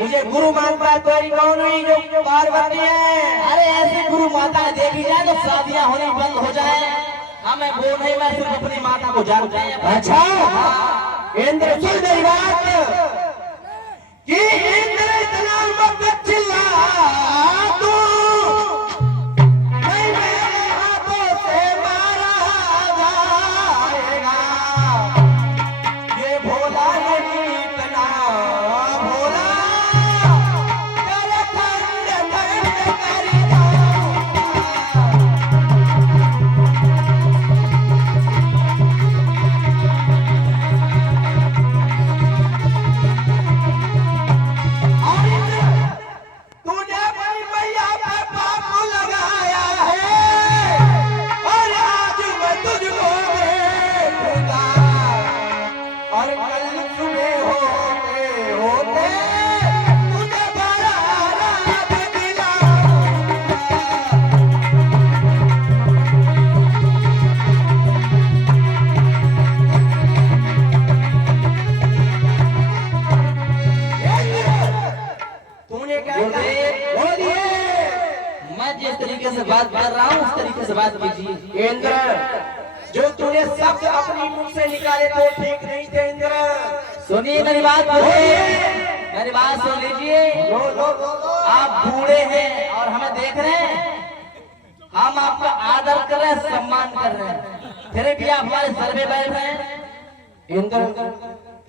मुझे गुरु मानता है तेरी कौन हुई जो पार्वती है। अरे ऐसी गुरु माता देखी जाए तो शादियां होनी बंद हो जाए। हमें वो नहीं, मैं सिर्फ अपनी माता को जानता हूं। अच्छा इंद्र सुन मेरी बात कि इंद्र इतना वक्त चिल्ला तू मैं मेरे हाथों से मारा जाएगा। ये भोला नहीं इतना भोला तेरे खंड खंड कर से बात कर रहा हूँ उस तरीके से बात कीजिए। इंद्र जो तूने शब्द अपनी मुख से निकाले तो ठीक नहीं थे। इंद्र सुनिए मेरी बात, मेरी बात सुन लीजिए। आप बूढ़े हैं और हमें देख रहे हैं, हम आपका आदर कर रहे हैं, सम्मान कर रहे हैं, फिर भी आप हमारे सर पे बैठ रहे हैं। इंद्र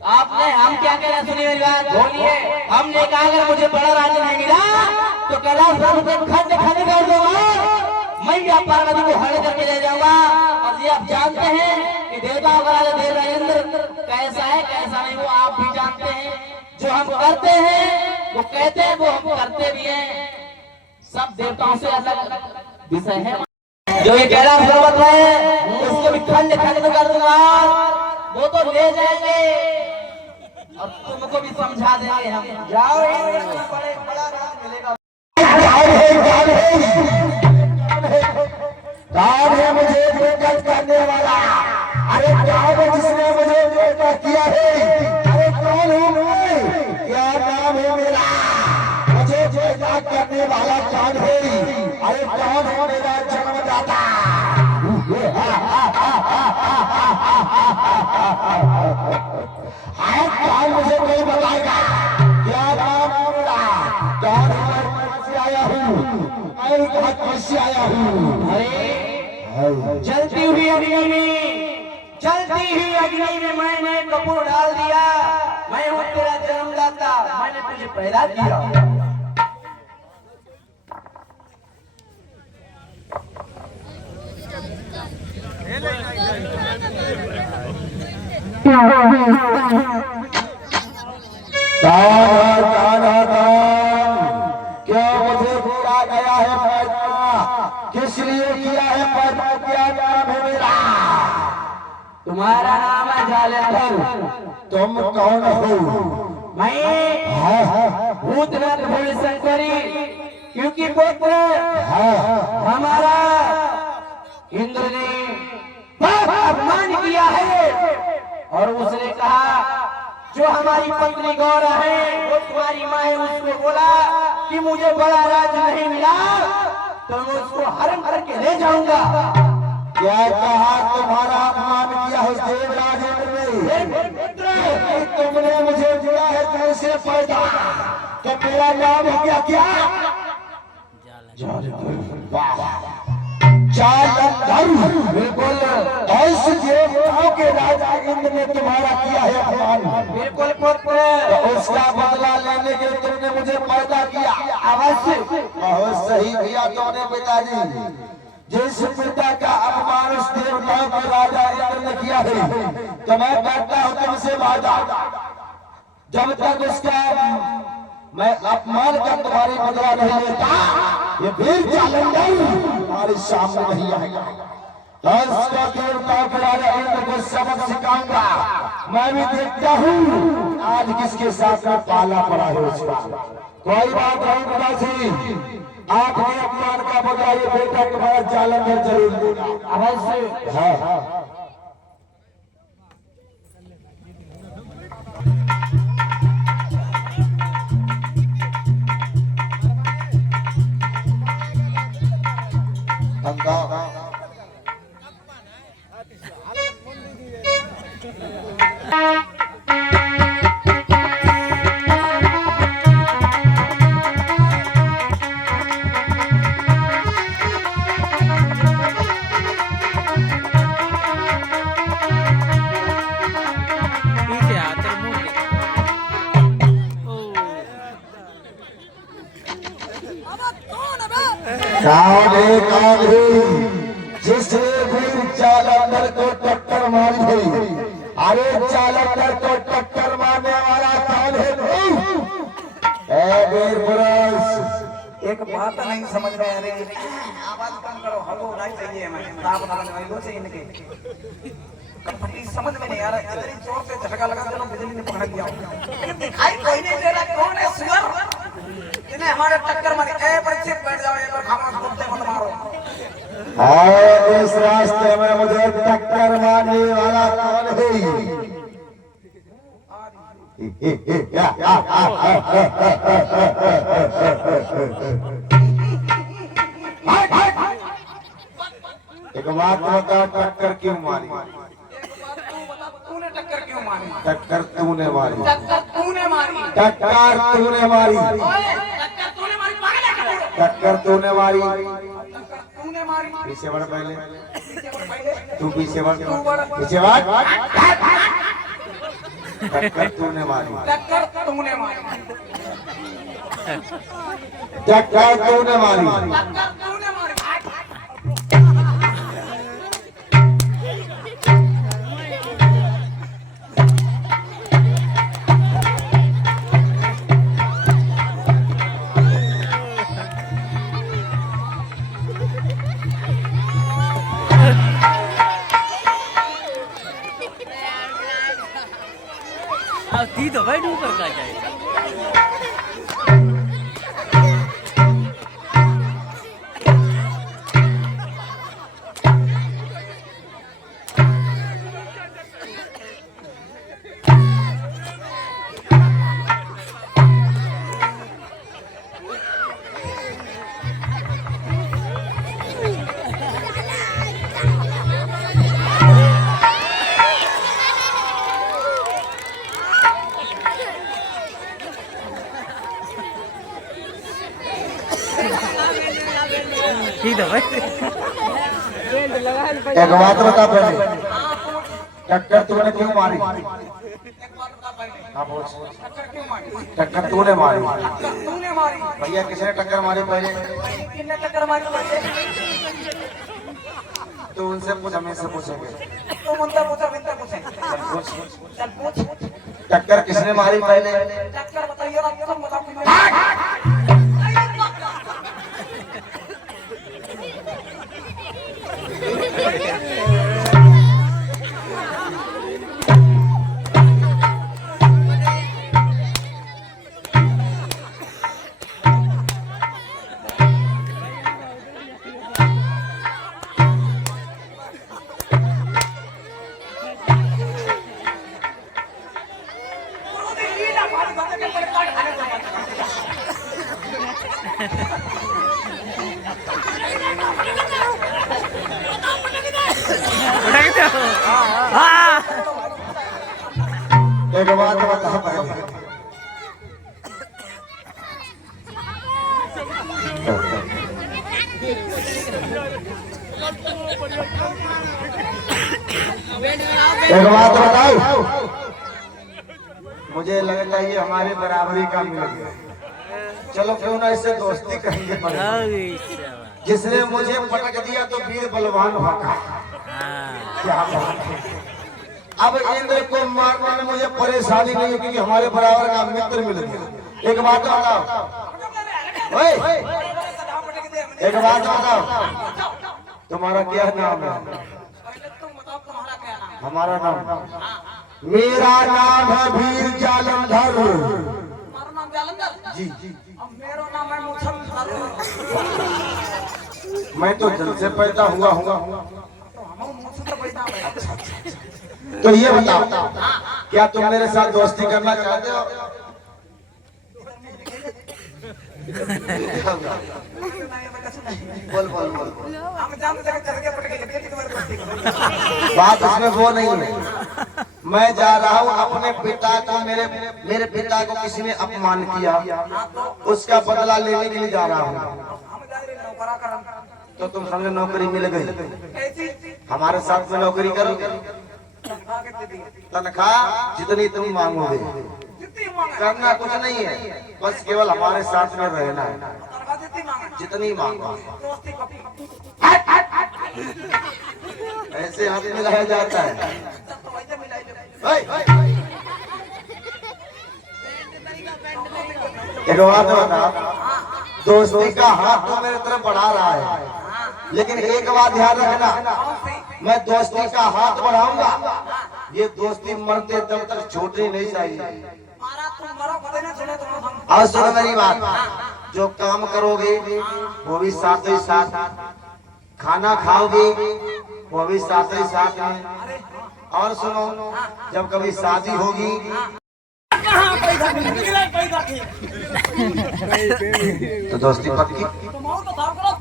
आपने हम क्या कह रहे हैं, सुनिए मेरी बात, बोलिए। हमने कहा अगर मुझे बड़ा राज्य नहीं मिला तो कैलाश पर्वत को खंड खंड कर दूंगा, मैं या पार्वती को हड़ करके ले जाऊंगा। और ये आप जानते हैं कि देवताओं का राजा देवराजेंद्र कैसा है कैसा नहीं, वो आप भी जानते हैं। जो हम करते हैं वो कहते हैं, वो हम करते भी हैं। सब देवताओं से अलग विषय है। जो ये कैलाश पर्वत है उसको भी खंड खंड कर दूंगा, वो तो ले जाएंगे और तुमको भी समझा देंगे हम। जाओ बड़ा राज मिलेगा। कौन है मुझे बेइज्जत करने वाला? अरे कौन है जिसने मुझे बेइज्जत किया है? अरे कौन हूँ मैं? क्या नाम है मेरा? मुझे बेइज्जत करने वाला कौन है? अरे कौन है मेरा जन्मदाता? कौन मुझे कोई बताएगा? क्या नाम है मेरा? कौन है? मैं आया हूँ, मैं आया हूँ। अरे जलती हुई अग्नि में, जलती हुई अग्नि में मैंने कपूर डाल दिया। मैं हूँ तेरा जन्मदाता, मैंने तुझे पैदा किया। क्यों मुझे दिया गया है पैदा? किस लिए किया है पैदा? क्या नाम है मेरा? तुम्हारा नाम है जालंधर। तुम कौन हो? मैं भूतनाथ भोले शंकरी, क्योंकि पुत्र हमारा इंद्र ने बहुत अपमान किया है और उसने कहा जो हमारी पत्नी गौरा है वो तुम्हारी माँ है, उसको बोला कि मुझे बड़ा राज नहीं मिला तो मैं उसको हरण करके ले जाऊंगा। क्या कहा तुम्हारा पैदा, तो मेरा नाम हो गया क्या? जालंधर। बिल्कुल ऐसे देवताओं के राजा इंद्र ने तुम्हारा किया है अपमान, बिल्कुल पुत्र, तो उसका बदला लेने के लिए तुमने मुझे पैदा किया। अवश्य बहुत सही किया तुमने पिताजी। जिस पिता का अपमान उस देवताओं के राजा इंद्र ने किया है, तो मैं करता हूँ तुमसे वादा, जब तक उसका मैं अपमान कर तुम्हारी बदला नहीं लेता, ये वीर जालंधर तुम्हारे सामने नहीं आएगा। तो उसका देवताओं के राजा इंद्र को सबक सिखाऊंगा। मैं भी देखता हूँ आज किसके साथ में पाला पड़ा है उसका। कोई बात नहीं पिताजी, आपके अपमान का बदला ये बेटा तुम्हारा जालंधर जरूर लेगा। अवश्य। हाँ जिसने वीर जालंधर को टक्कर मारी थी, अरे जालंधर को टक्कर मारने वाला कौन है तू? वीर पुरुष, एक बात नहीं समझ में आ रही, आवाज कम करो, हलो नहीं चाहिए हमें, ताप ना लगने वाली चाहिए इनके। कंपनी समझ में नहीं आ रहा, इतनी जोर से झटका लगा चलो बिजली ने पकड़ लिया, लेकिन दिखाई कोई नहीं दे रहा कौन है सुअर जिन्हें हमारे टक्कर मारी। ए बच्चे बैठ जाओ, एक बार खामोश कुत्ते मत मारो। इस रास्ते में मुझे टक्कर मारने वाला कौन है? एक बात बताओ, टक्कर क्यों मारी? तूने टक्कर क्यों मारी? टक्कर तूने मारी। टक्कर तूने मारी। टक्कर तूने मारी। टक्कर तूने मारी, पागल है क्या? टक्कर तूने मारी। टक्कर तूने मारी। पीछे बढ़ पहले, पीछे बढ़ पहले। तू पीछे बढ़, पीछे बढ़। टक्कर तूने मारी। टक्कर तूने मारी। टक्कर तूने मारी। टक्कर तूने मारी। ती तो भाई ऊपर का जाएगा। ठीक है भाई। एक बात बता पहले, टक्कर तूने क्यों मारी? हाँ बोल। टक्कर क्यों मारी? टक्कर तूने मारी। टक्कर तूने मारी। भैया किसने टक्कर मारी पहले? किसने टक्कर मारी पहले? तो उनसे पूछ, हमें से पूछेंगे। तो मुझसे पूछो, मुझसे पूछे। चल पूछ। चल पूछ। टक्कर किसने मारी पहले? टक्कर बताइए ना, तुम बताओ। एक बात बता पहले, एक बात बताओ, मुझे लगता है ये हमारे बराबरी का मिल गया। चलो क्यों ना इससे दोस्ती करेंगे पड़ेगी। जिसने मुझे पटक दिया तो वीर बलवान होगा। क्या बात है। अब इंद्र को मारने में मुझे परेशानी नहीं है क्योंकि हमारे बराबर का मित्र मिल गया। एक बात बताओ, ओए, एक बात बताओ, तुम्हारा क्या नाम है? हमारा नाम, मेरा नाम है वीर जालंधर। हमारा नाम जालंधर जी, अब मेरा नाम है मुसलधर। मैं तो जल से पैदा हुआ हूँ। तो हम मुसलधर पैदा है। तो ये बताओ, क्या तुम मेरे साथ दोस्ती करना चाहते हो? बोल बोल बोल। हम जानते हैं करके पटके लेते तुम्हारे दोस्ती को। बात इसमें वो नहीं है। मैं जा रहा हूँ अपने पिता को, मेरे पिता को किसी ने अपमान किया, उसका बदला लेने के लिए जा रहा हूँ। हम जा रहे नौकरा करम। तो तुम समझो नौकरी मिल गई, कैसी हमारे साथ में नौकरी करो। तनख्वाह कितनी दी? तनख्वाह जितनी तुम मांगोगे, जितनी मांगे करना कुछ नहीं है, बस केवल हमारे साथ में रहना है। तनख्वाह जितनी मांगे जितनी मांगो दोस्ती पक्की। ऐसे हाथ मिलाया जाता है। तो वैसे मिलाई दे। ओए, एक बात बता, दोस्ती का हाथ तो मेरे तरफ बढ़ा रहा है, लेकिन एक बात ध्यान रखना, मैं दोस्ती का हाथ बढ़ाऊंगा, ये दोस्ती मरते दम तक छूटनी नहीं चाहिए। मारा तुम मरो पता नहीं सुने तुम हम। और सुनो मेरी बात, जो काम करोगे वो भी साथ ही साथ, खाना खाओगे वो भी साथ ही साथ में। और सुनो, जब कभी शादी होगी तो दोस्ती पक्की। तुम आओ तो साफ करो।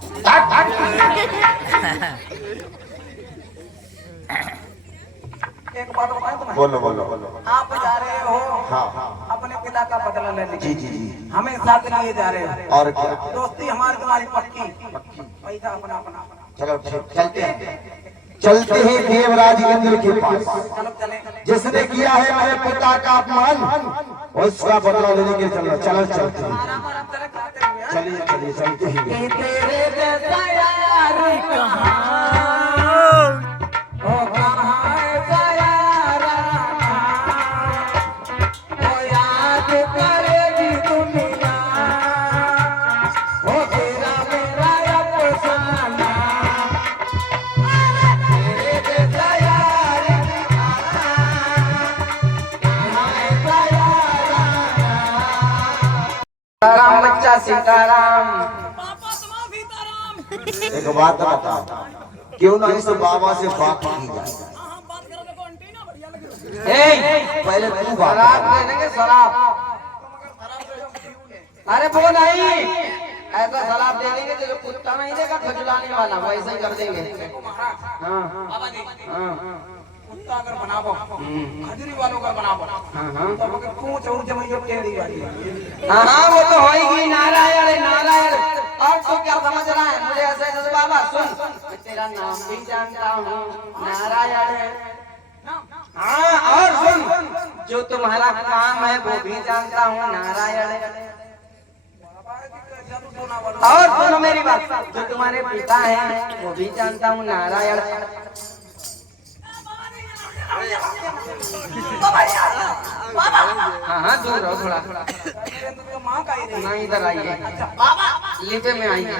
एक बात बताएं तुम्हें। बोलो बोलो। आप जा रहे हो हाँ, अपने पिता का बदला लेने के जी लिए। जी जी। हमें साथ लिए जा रहे हो। और क्या, दोस्ती हमारी तुम्हारी पक्की। पैसा अपना अपना। चलो ठीक, चलते हैं। चलते ही देवराज इंद्र के पास, चलो चले। जिसने किया है मेरे पिता का अपमान, उसका बदला लेने के लिए चलना। चलो चलते हैं, आराम आराम चले खाते हुए। हाँ? चलिए चलिए चलते ही। तेरे जैसा यार कहाँ ओ कहाँ ऐसा यार ओ याद करेगी दुनिया ओ तेरा मेरा अफसाना तेरे जैसा यार कहाँ ऐसा यार। सीताराम बच्चा सीताराम। एक बात बता, क्यों ना इस बाबा से बात की जाए? पहले तू शराब देने के शराब। अरे वो नहीं, ऐसा शराब दे देंगे जो कुत्ता नहीं देगा खजुलाने वाला, वैसे ही कर देंगे। हाँ बाबा जी हाँ कुत्ता अगर बनाबो खजूरी वालों का बनाबो तो अगर पूछ और जमैयो कह दी गाड़ी। हाँ हाँ, वो तो होगी। नारायण नारायण। और तो क्या समझ रहा है मुझे? ऐसे ऐसे बाबा सुन, मैं तेरा नाम भी जानता हूँ नारायण। हाँ और सुन, जो तुम्हारा काम है वो भी जानता हूँ नारायण। और सुनो मेरी बात, जो तुम्हारे पिता हैं वो भी जानता हूँ नारायण। हाँ हाँ, दूर रहो थोड़ा। तो माँ का ही नहीं। ना इधर आइए, बाबा लिपे में आइए। ये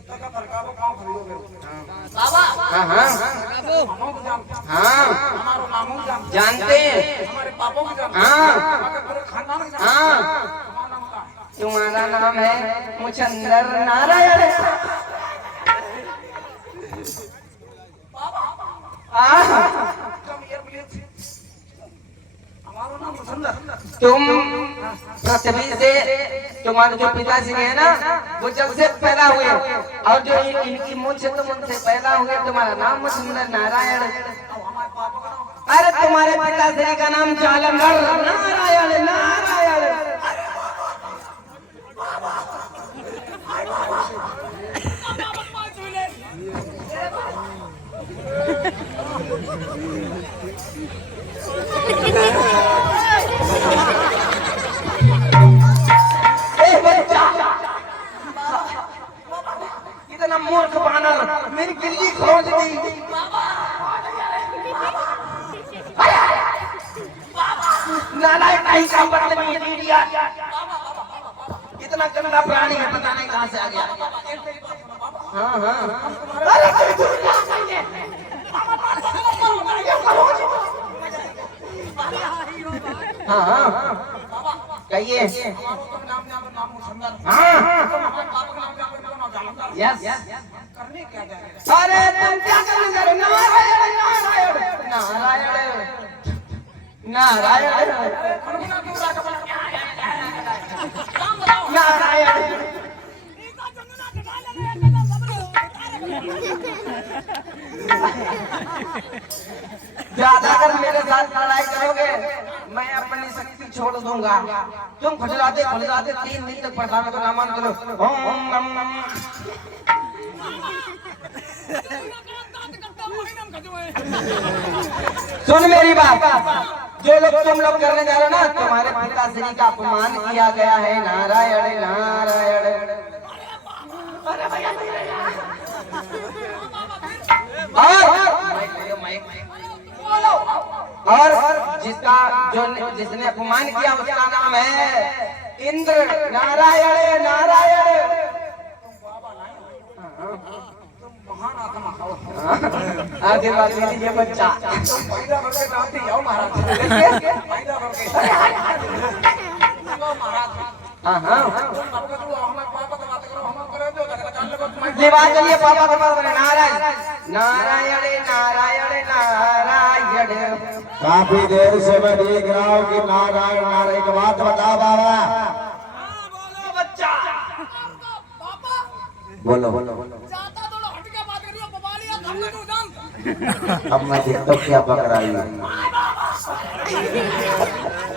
तक का सरकार को कहाँ खरीदोगे? बाबा हाँ हाँ मामा को जानते हैं। हाँ, हमारे मामू को जानते जानते हैं। हैं। हमारे पापा को जानते हैं। हाँ हमारे पूरे खानदान को जानते हैं। हाँ, हमारा नाम क्या है? तुम्हारा नाम है मुचंदर नारायण। कम ईयर प्लीज। हमारा नाम मुसंदर। तुम पृथ्वी से, तुम्हारे जो पिताजी है ना, वो जब से पैदा हुए, और जो इनकी मुझ से तुम उनसे पैदा हुए, तुम्हारा नाम मुचंदर नारायण। अब हमारे पापा का नाम अरे तुम्हारे पिताश्री का नाम जालंधर नारायण नारायण। इतना मूर्ख बानर मेरी गिल्ली खोज दी। नालायक नहीं काम बदतमीज इडियट। इतना गंदा प्राणी है, पता नहीं कहां से आ गया। हाँ हाँ अरे हाँ हाँ कहिए। हाँ यस अरे तुम क्या करने जा रहे हो? नारायण नारायण नारायण नारायण नारायण। ज्यादा कर मेरे साथ लड़ाई करोगे मैं अपनी शक्ति छोड़ दूंगा। तुम खुजलाते 3 दिन तक परेशान को नामान करो। ओम नम नम। सुन मेरी बात, जो लोग तुम लोग करने जा रहे हो ना, तुम्हारे पिताश्री का अपमान किया गया है। नारायण नारायण। और जिसका जिसने अपमान किया उसका नाम है इंद्र। नारायण नारायण। आशीर्वाद दीजिए बच्चा। हाँ हाँ लिबास चलिए पापा के पास बने। नारायण नारायण नारायण नारायण। काफी देर से मैं देख रहा हूँ कि नारायण नारायण की बात बता बाबा। बच्चा बोलो बोलो अब मैं देखता हूँ क्या बक रहा है।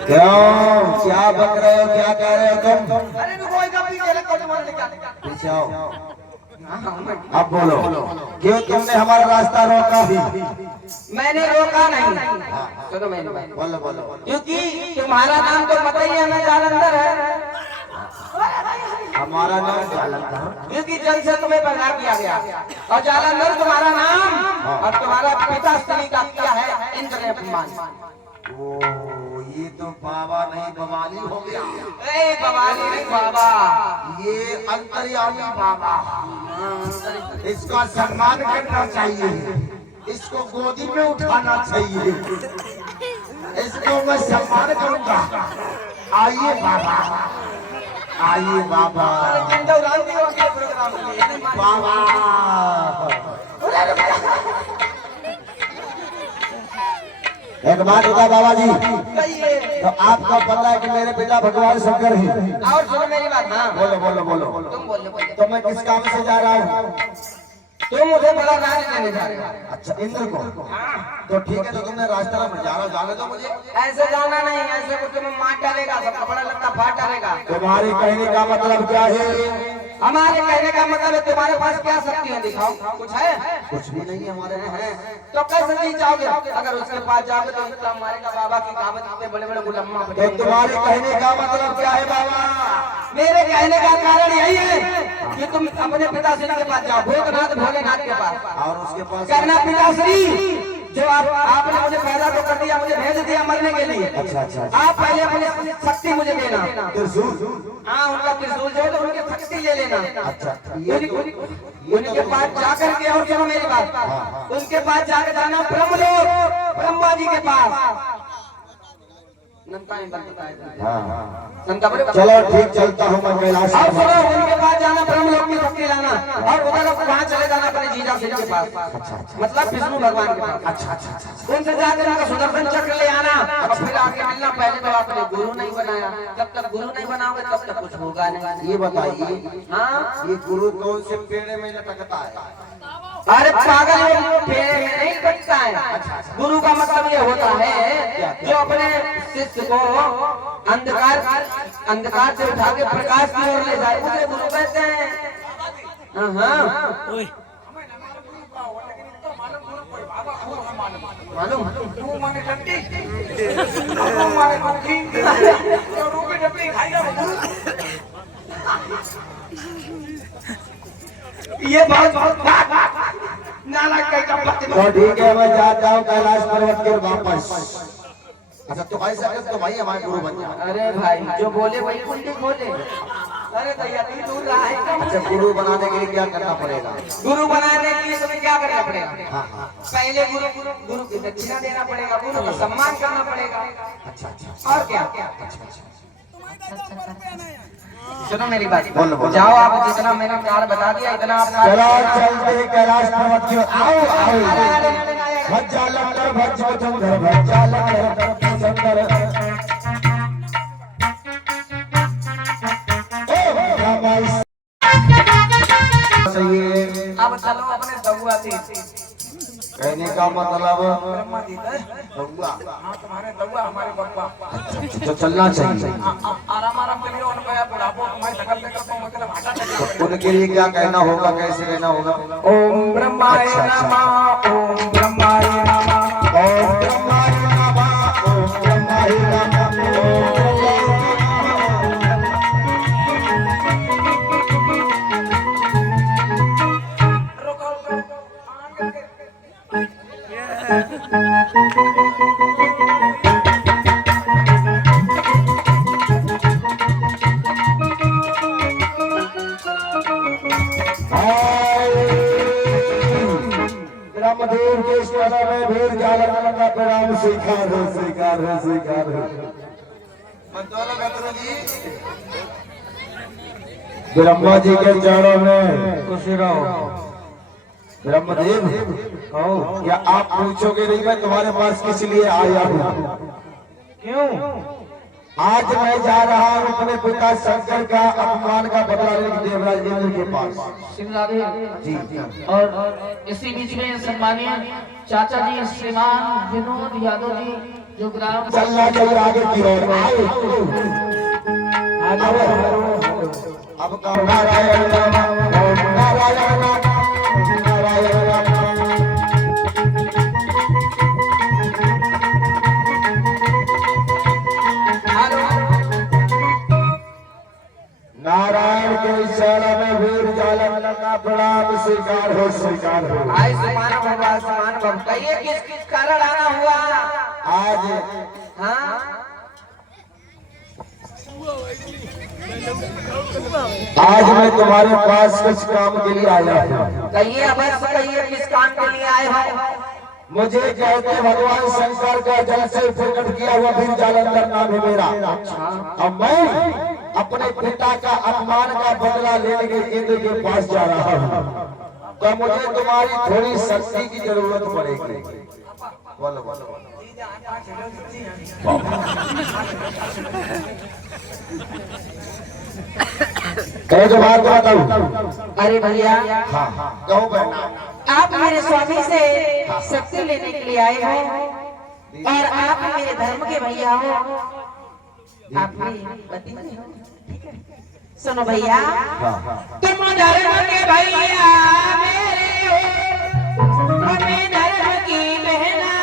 क्यों क्या बक रहे हो? क्या कह रहे हो तुम? अरे कोई का पीछे लग कोई मार निकाल। पीछे आओ। अब बोलो क्यों तुमने हमारा रास्ता रोका भी? मैंने रोका नहीं। सुनो मेरी बात। बोलो बोलो क्योंकि तुम्हारा नाम तो पता ही है, मैं जालंधर है। हमारा नाम जालंधर। क्योंकि जल से तुम्हें पैदा किया गया और जालंधर तुम्हारा नाम और तुम्हारा पिताश्री का किया है इंद्र ने अपमान। ओ ये तो बाबा नहीं बवाली हो गया। ए बवाली नहीं बाबा, ये अंतर्यामी बाबा। इसका सम्मान करना चाहिए, इसको गोदी में उठाना चाहिए, इसको मैं सम्मान करूंगा। आइए बाबा आइए बाबा बाबा। एक बात होता बाबा जी, तो आपको पता है कि मेरे पिता भगवान शंकर हैं। और सुनो मेरी बात। हाँ बोलो बोलो बोलो। तुम बोलो। तो मैं किस काम से जा रहा हूँ? तुम मुझे बड़ा राज देने जा रहे हो। अच्छा इंद्र को? तो ठीक है, तो तुमने रास्ता में जा रहा जाने दो मुझे। ऐसे जाना नहीं, ऐसे कुछ तुम्हें मार डालेगा, सब कपड़ा लत्ता फाड़ डालेगा। तुम्हारे कहने का मतलब क्या है? हमारे कहने का मतलब है तुम्हारे पास क्या शक्ति है दिखाओ। कुछ है? कुछ भी नहीं है हमारे पास। तो कैसे नहीं जाओगे? अगर उसके पास जाओगे तो हमारे का बाबा की कामत पे बड़े बड़े गुलम्मा। तो तुम्हारे कहने का मतलब क्या है बाबा? मेरे कहने का कारण यही है कि तुम अपने पिताश्री के पास जाओ, भूतनाथ भोलेनाथ के पास। और उसके पास कहना पिताश्री जो आपने मुझे पैदा तो कर दिया, मुझे भेज दिया मरने के लिए। अच्छा अच्छा। आप पहले अपनी शक्ति मुझे देना। त्रिशूल? हाँ उनका त्रिशूल जो है तो उनकी शक्ति ले लेना। अच्छा उनके पास जाकर के, और सुनो मेरी बात, उनके पास जाकर जाना ब्रह्मलोक, ब्रह्मा जी के पास। चलो ठीक, चलता हूँ मैं कैलाश। और सुनो उनके पास जाना, ब्रह्मलोक की शक्ति लाना, और उधर वहाँ चले जाना अपने जीजा सिंह के पास। मतलब विष्णु भगवान के पास। अच्छा अच्छा अच्छा। उनसे जाकर उनका सुदर्शन चक्र ले आना और फिर आगे मिलना। पहले तो आपने गुरु नहीं बनाया, जब तक गुरु नहीं बनाओगे तब तक कुछ होगा नहीं। ये बताइए, हाँ ये गुरु कौन से पेड़ में लटकता है? अरे पागल, ये पेड़ में नहीं लटकता है। गुरु का मतलब ये होता है जो अपने शिष्य को अंधकार से उठा के प्रकाश की ओर ले जाए, उसे गुरु कहते हैं। हाँ अब वो मालूम मालूम तू माने टट्टी अब माने मक्खी तो रूपी टट्टी खाएगा गुरु ये बहुत नालायक का पत्ते तो ठीक है, मैं जाता हूँ कैलाश पर्वत के वापस। अच्छा तो ऐसा कर तो भाई हमारे गुरु बन जाओ। अरे भाई जो बोले वही कुंडी खोले। अरे भैया तू दूर रहा है क्या अच्छा गुरु बनाने के लिए क्या करना पड़ेगा? गुरु बनाने के लिए तुम्हें क्या करना पड़ेगा हाँ हाँ पहले गुरु की दक्षिणा देना पड़ेगा गुरु का सम्मान करना पड़ेगा अच्छा अच्छा और क्या सुनो मेरी बात बोलो, बोलो। जाओ आप जितना मैंने प्यार बता दिया इतना आप चलो चलते हैं कैलाश पर्वत की ओर। आओ आओ भज्जा लंगर भज्ज चंद्र भज्जा लंगर चंद्र सही है। अब चलो अपने दौआ से कहने का मतलब ब्रह्मा जी दौआ। हाँ तुम्हारे दौआ हमारे बप्पा तो चलना चाहिए। आराम आराम करिए उनको यार बुढ़ापो तुम्हारी शकल देखकर तो मतलब हटा तो उनके लिए क्या कहना होगा, कैसे कहना होगा? ओम ब्रह्माय नमः ओम ब्रह्माय नमः ओम ब्रह्माय नमः ओम ब्रह्माय नमः रुको ब्रह्मदेव के स्मरण में भीड़ जालन का प्रणाम स्वीकार हो स्वीकार हो स्वीकार हो। ब्रह्मा जी के चरणों में खुश रहो। ब्रह्मदेव क्या आप पूछोगे नहीं मैं तुम्हारे पास किस लिए आया हूँ? क्यों? आज मैं जा रहा हूँ अपने पिता शंकर का अपमान का बदला लेने देवराज इंद्र के पास। सिंगारी जी और इसी बीच में सम्मानीय चाचा जी श्रीमान विनोद यादव जी जो ग्राम चलना चाहिए आगे की ओर। अब का नारायण नाम ओम नारायण नाम नारायण नाम नारायण के शरण में वीर जालन का प्रणाम स्वीकार हो स्वीकार हो। आयुष्मान भव आयुष्मान भव कहिए किस किस कारण आना हुआ आज हाँ आज मैं तुम्हारे पास कुछ काम के लिए आया हूँ। कहिए अवश्य कहिए किस काम के लिए आए हो मुझे कहते भगवान शंकर का जल से प्रकट किया हुआ वीर जालंधर नाम है मेरा। अब मैं अपने पिता का अपमान का बदला लेने के इंद्र के पास जा रहा हूँ, तो मुझे तुम्हारी थोड़ी शक्ति की जरूरत पड़ेगी। बोलो बोलो एक बात बताऊं? अरे भैया हाँ हाँ कहो बहना। आप मेरे स्वामी से शक्ति लेने के लिए आए हो और आप मेरे धर्म के भैया हो आप मेरे पति हो ठीक है सुनो भैया तुम धर्म के भैया मेरे हो मैं धर्म की बहना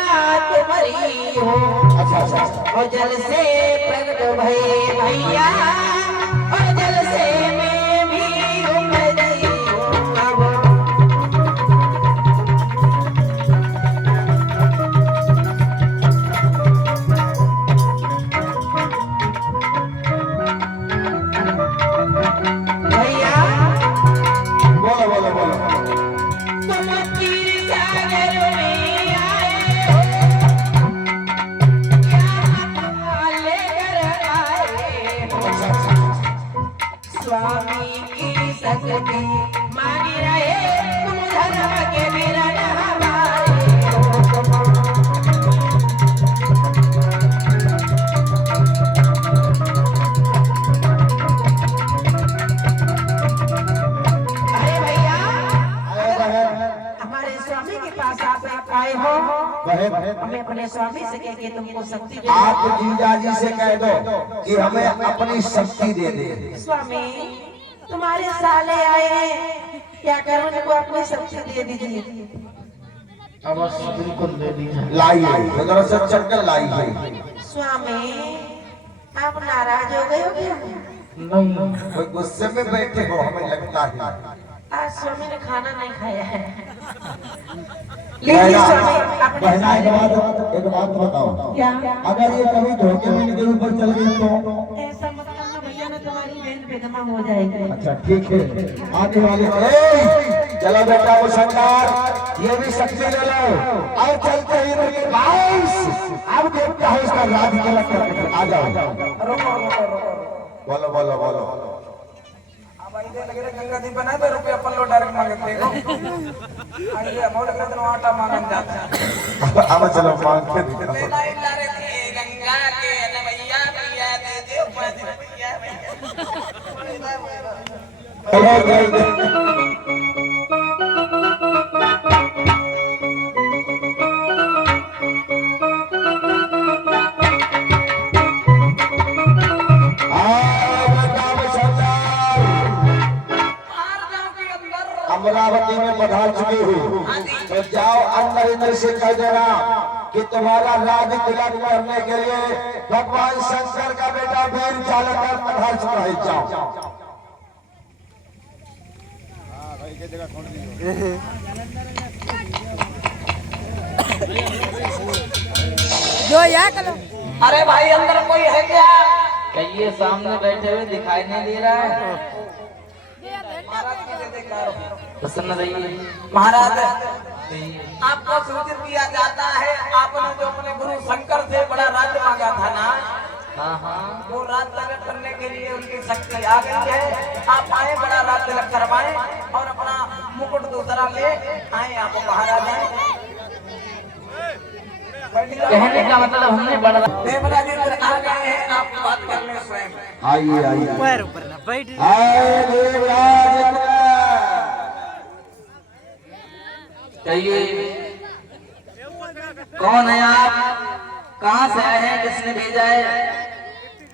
तुम्हारी हो अच्छा अच्छा और जल से प्रकट भय भैया और जल से मैं भी उमड़ी हूँ भैया बोलो बोलो बोलो तुम तीर सागर में आए हो क्या लेकर आए हो स्वामी की शक्ति मानी रहे तुम धर्म के विरण हमारे हो अरे भैया हमारे स्वामी के पास आप आए हो बहन हमें अपने स्वामी से कह के तुमको शक्ति दे आप जीजा जी से कह दो कि हमें अपनी शक्ति दे दे। स्वामी तुम्हारे साले आए हैं क्या करूं उनको अपनी शक्ति दे दीजिए अवश्य बिल्कुल दे दीजिए। लाइए जरा से चक्कर लाइए। स्वामी आप नाराज हो गए हो क्या? नहीं, कोई गुस्से में बैठे हो हमें लगता है। आज स्वामी ने खाना नहीं खाया है। लीजिए स्वामी अपने बहना एक बात बताओ, क्या? अगर ये कभी धोखे में इनके ऊपर चल गई तो? ऐसा मत करना भैया, ना तुम्हारी बेल बेदमा हो जाएगी। अच्छा ठीक है, आने वाले चलो बेटा वो शंकर ये भी शक्ति ले लो और चलते ही रहिए बाइस। अब देखता है उसका राज तिलक करके आ जाओ। बोलो बोलो बोलो। अब आइए लगे रे गंगा जी बना दे रुपया अपन लो डायरेक्ट मांगते देखो। आइए मोड़ के तो आटा मांगन जाता। अब चलो मांग के दिखाओ। मेला इल्ला रे थे गंगा के नवैया पिया दे दे पाँच रुपया चलो जल्दी। अमरावती में पधार चुकी हूँ तो जाओ अंदर इंदर से कह देना कि तुम्हारा राज तिलक करने के लिए भगवान शंकर का बेटा वीर चालक पधार चुका है। जाओ जो या करो। अरे भाई अंदर कोई है क्या? कहिए सामने बैठे हुए दिखाई नहीं दे रहा है। प्रसन्न रहिए महाराज आपको सूचित किया जाता है आपने जो अपने गुरु शंकर से बड़ा राज्य मांगा था ना, हाँ हाँ वो राज तिलक करने के लिए उनकी शक्ति आ गई है। आप आए बड़ा राज तिलक करवाएं और अपना मुकुट दूसरा ले आए। आप महाराज आए। कहने का मतलब हमने बड़ा देवराज इंद्र आ गए हैं, आप बात कर लें स्वयं। आइए आइए आए देवराज इंद्र। कहिए कौन है आप, कहाँ से आए हैं, किसने भेजा है?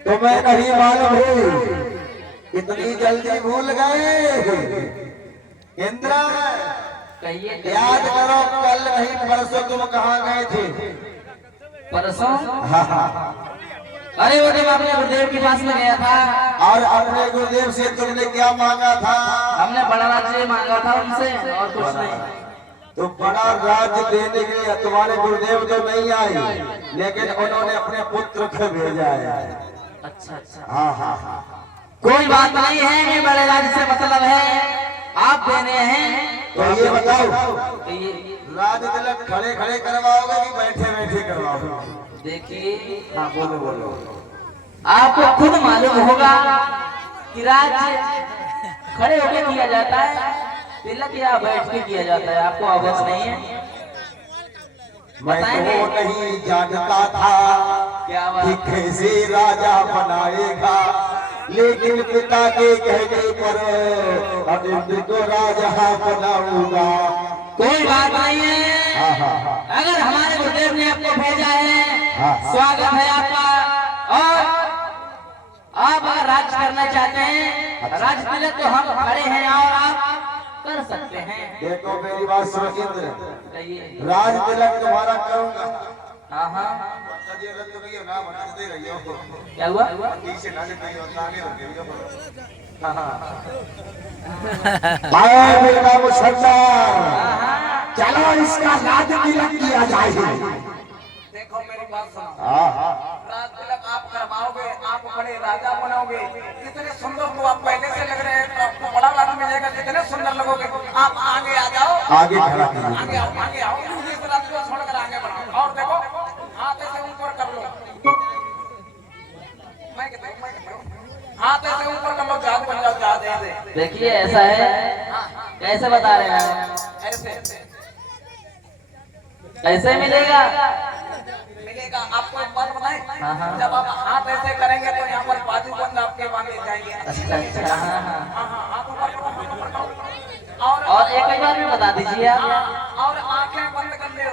तुम्हें नहीं मालूम है, इतनी जल्दी भूल गए? इंद्र कहिए याद करो कल नहीं परसों तुम कहाँ गए थे? परसों? हाँ हाँ। अरे वो जब अपने गुरुदेव के पास में गया था और अपने गुरुदेव से तुमने क्या मांगा था? हमने बड़ा राज्य मांगा था उनसे और कुछ नहीं। तो बड़ा राज्य देने के लिए तुम्हारे गुरुदेव तो नहीं आए, लेकिन उन्होंने अपने पुत्र को भेजा है। अच्छा अच्छा हाँ हाँ हाँ। कोई बात नहीं है, ये बड़े राज्य से मतलब है आप देने हैं। तो ये बताओ कहिए राज तिलक खड़े खड़े करवाओगे कि बैठे बैठे करवाओगे? देखिए हाँ बोलो बोलो। आपको खुद मालूम होगा कि राज्य खड़े होकर किया जाता है, तिलक या बैठ के किया जाता है, आपको अवश्य नहीं है। मैं बताएंगे? तो नहीं जानता था क्या बात? कि कैसे राजा बनाएगा, लेकिन पिता के कहने पर अब इंद्र को राजा बनाऊंगा। कोई बात नहीं है। हाँ हाँ हाँ। अगर हमारे गुरुदेव ने आपको भेजा है, हाँ। स्वागत है आपका। और आप अगर राज करना चाहते हैं, राज तिलक तो हम खड़े हैं और आप कर सकते हैं। देखो मेरी बात सुनो इंद्र, कहिए राज तिलक तुम्हारा करूंगा। हाँ हाँ क्या हुआ? हाँ हाँ आए मेरा मुसलमान, चलो इसका राज तिलक किया जाए। देखो मेरी बात सुनो। हाँ हाँ। राज तिलक आप करवाओगे, आप बड़े राजा बनोगे। कितने सुंदर तो आप पहले से लग रहे हैं, तो आपको बड़ा लाभ मिलेगा। कितने सुंदर लगोगे। आप आगे आ जाओ, आगे खड़ा कीजिए। आगे आओ, आगे आओ। इस राज को छोड़कर आगे बढ़ाओ। और देखो हाथ ऐसे ऊपर कर लो। मैं कहता हूँ हाथ ऐसे ऊपर कर लो, जाद बन जाओ, जाद ऐसे। देखिए ऐसा है, कैसे बता रहे हैं? ऐसे ऐसे मिलेगा। मिलेगा। आपको एक बात बताएं, हाँ, हाँ। जब आप हाथ ऐसे करेंगे तो यहाँ पर बाजूबंद आपके बांधे जाएंगे। अच्छा अच्छा हाँ हाँ हाँ हाँ, हाथ ऊपर करो, हाथ ऊपर करो। और एक बार भी बता दीजिए आप। हाँ, और आंखें बंद कर लो।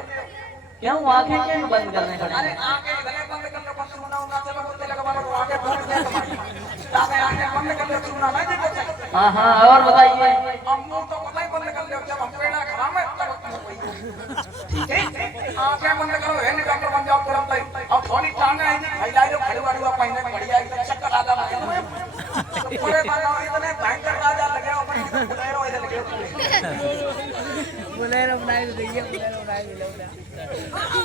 क्यों आंखें क्यों बंद करने अरे पड़ेंगे? आंखें इधर बंद कर लो, बंद होना होना चलो बोलते लगा वालों को आंखें खोल दे तुम्हारी। आंखें बंद कर लो, छूना नहीं देखो। हाँ हाँ और बताइए। अब मुंह तो पता ही बंद कर लो, जब हम पेड़ा खराब है तब ठीक आंखें बंद करो है डॉक्टर बन जाओ तुरंत ही और थोड़ी टांगे आई खैलाई जो खड़ी वाली हुआ पहने बढ़िया एकदम चक्कर आ जाना है पूरे मानो इतने भयंकर राजा लगे हो अपने बुलेरो इधर लगे बुलेरो बनाई तो देखिए बुलेरो बनाई मिले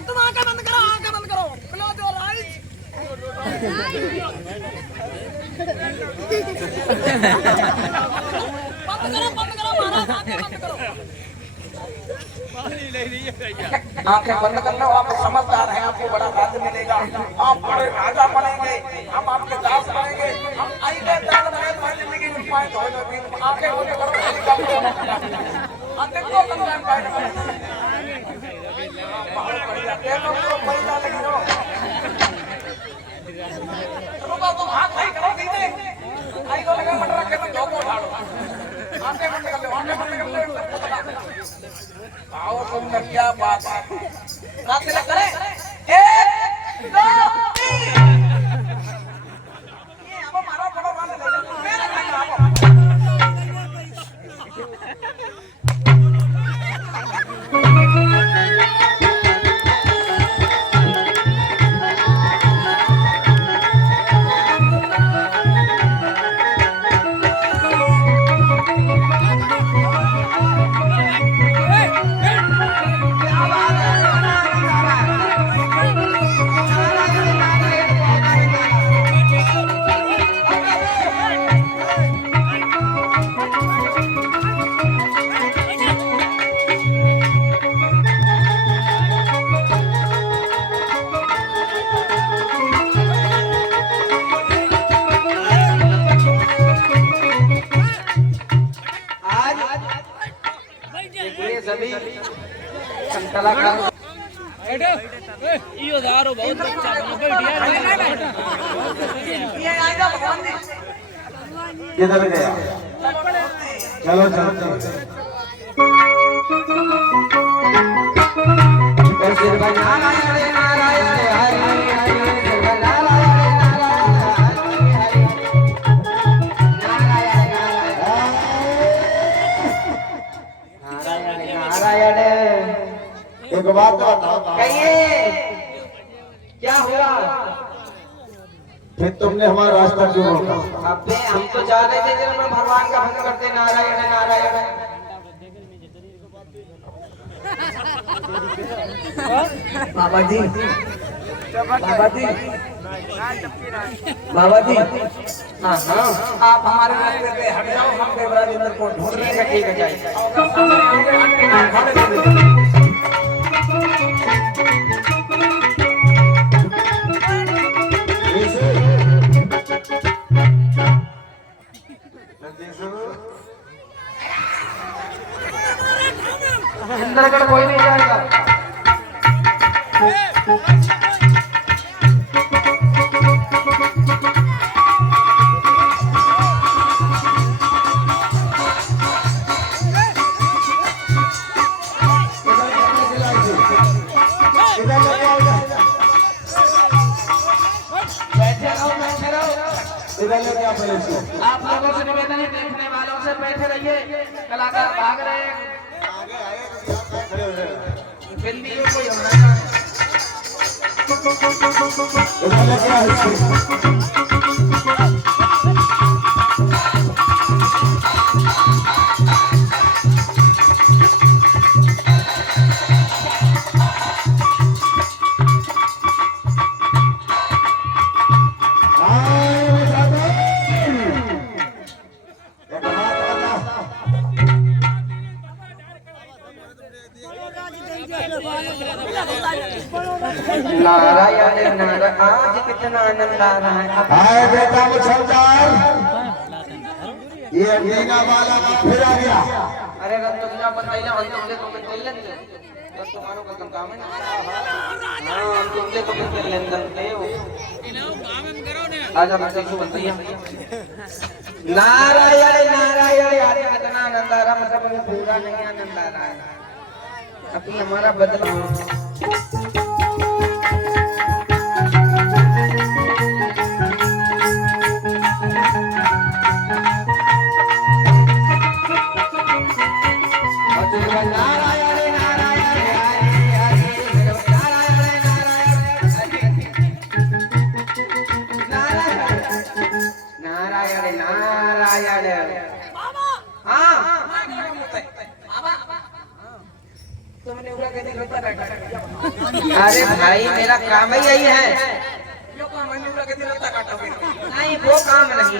तुम आंखें बंद करो क्लोज योर आईज बंद करो महाराज आंखें बंद करो आंखें बंद कर लो आप समझदार हैं आपको बड़ा राज्य मिलेगा आप बड़े राजा बनेंगे हम आपके दास बनेंगे हम आएंगे दास बने जिंदगी में पाए तो आंखें बंद करो देखो कल्याण पाए बहुत बढ़िया देखो तो पैसा लगी हो रुको तुम हाथ भाई करो सीधे आई तो लगा मटर रख के तुम धोखो उठाओ आंखें बंद कर लो आंखें बंद कर लो आओ तुम क्या बात है रात में करे 1 2 3 ये अब मारो बड़ो बांध ले मेरे खाना आओ किधर गया चलो चलो एक बात बताओ कहिए क्या हुआ फिर तुमने हमारा रास्ता क्यों रोका अबे हम तो जा रहे थे जब भगवान का भजन करते नारायण नारायण बाबा जी बाबा जी बाबा जी हाँ हाँ आप हमारे रास्ते से हट जाओ हम देवराज इंद्र को ढूंढ रहे हैं ठीक है जाइए इंद्रगढ़ कोई नहीं जाएगा आप लोगों से निवेदन है देखने वालों से बैठे रहिए कलाकार भाग रहे हैं बिंदी कोई होना नारायण नारायण आज कितना आनंद आ रहा है हाय बेटा मुसलमान ये मीना वाला फिर आ गया अरे रन तो क्या बताइए हम तुमसे तो मिल लेंगे रन तुम्हारो का काम है ना हां हम तुमसे तो मिल लेंगे थे वो आजा बच्चे को बताइए नारायण नारायण आज कितना आनंद आ रहा मतलब पूरा नहीं आनंद आ रहा है अभी हमारा बदलाव नारायण नारायण अरे भाई मेरा काम ही यही है। यो काम मैंने लगे दिल तक काटोगे नहीं वो काम नहीं,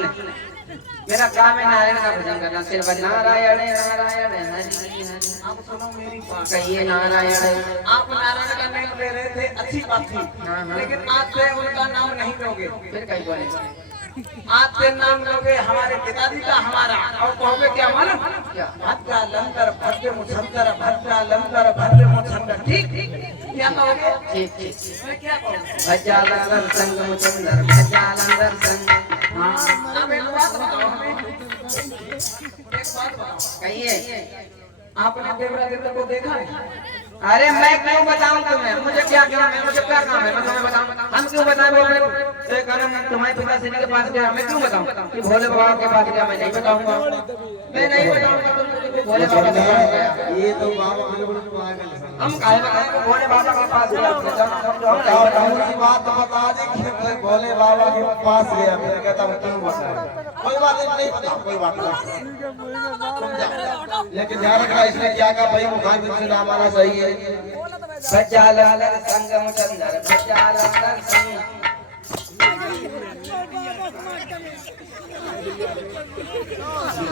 मेरा काम है नारायण का भजन करना। सिर्फ नारायण नारायण हरि हरि। आप सुनो मेरी बात, कहिए नारायण। आप नारायण का नाम ले रहे थे, अच्छी बात थी, लेकिन आज से उनका नाम नहीं लोगे। फिर कहीं बोले आज से नाम लोगे हमारे पिताजी का, हमारा, और कहोगे क्या मालूम? क्या? भद्रा लंगर भद्र मुछंदर, भद्रा लंगर भद्र मुछंदर। ठीक क्या कहोगे? ठीक ठीक। मैं क्या कहूँ? भजालंदर संग मुचंदर भजालंदर संग। आप एक बात बताओ हमें, एक बात बताओ, कहिए। आपने देवराजेंद्र को देखा है? अरे मैं क्यों बताऊं तुम्हें, मुझे क्या काम है, मुझे क्या काम है, मैं तुम्हें बताऊं? हम क्यों बताएं? बोल रहे कारण मैं तुम्हारे पिताश्री के पास गया, मैं क्यों बताऊं कि भोले बाबा के पास गया? मैं नहीं बताऊंगा, मैं नहीं बताऊंगा तुमको भोले बाबा के पास गया। ये तो बाबा बिल्कुल पागल है। हम काहे बताएं कि भोले बाबा के पास गया? समझो हम नहीं और बताऊंगा। पूरी बात तो बता दे कि मैं भोले बाबा के पास गया, फिर कहता हूँ क्यों बताया? कोई बात नहीं बताओ, कोई बात नहीं, लेकिन ध्यान रखना इसने क्या कहा भाई, मुखार बिल्कुल नाम आना सही है। भजालंदर संग मुचंदर भजालंदर संग।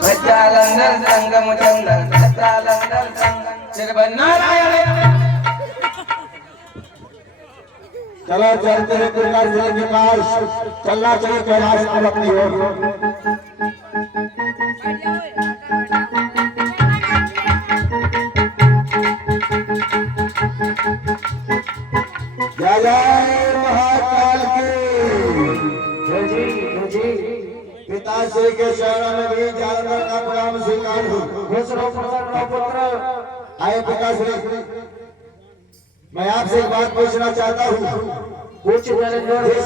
भजालंदर संग मुचंदर भजालंदर संग। सिर्फ नारायण। चलो चलते हैं कैलाश जिले के पास, चलना चाहिए कैलाश को अपनी ओर। जय जय महाकाल की पिताश्री के शरण में भी जालंधर का प्रणाम स्वीकार हो। पुत्र आए पिताश्री, मैं आपसे एक बात पूछना चाहता हूँ। जिस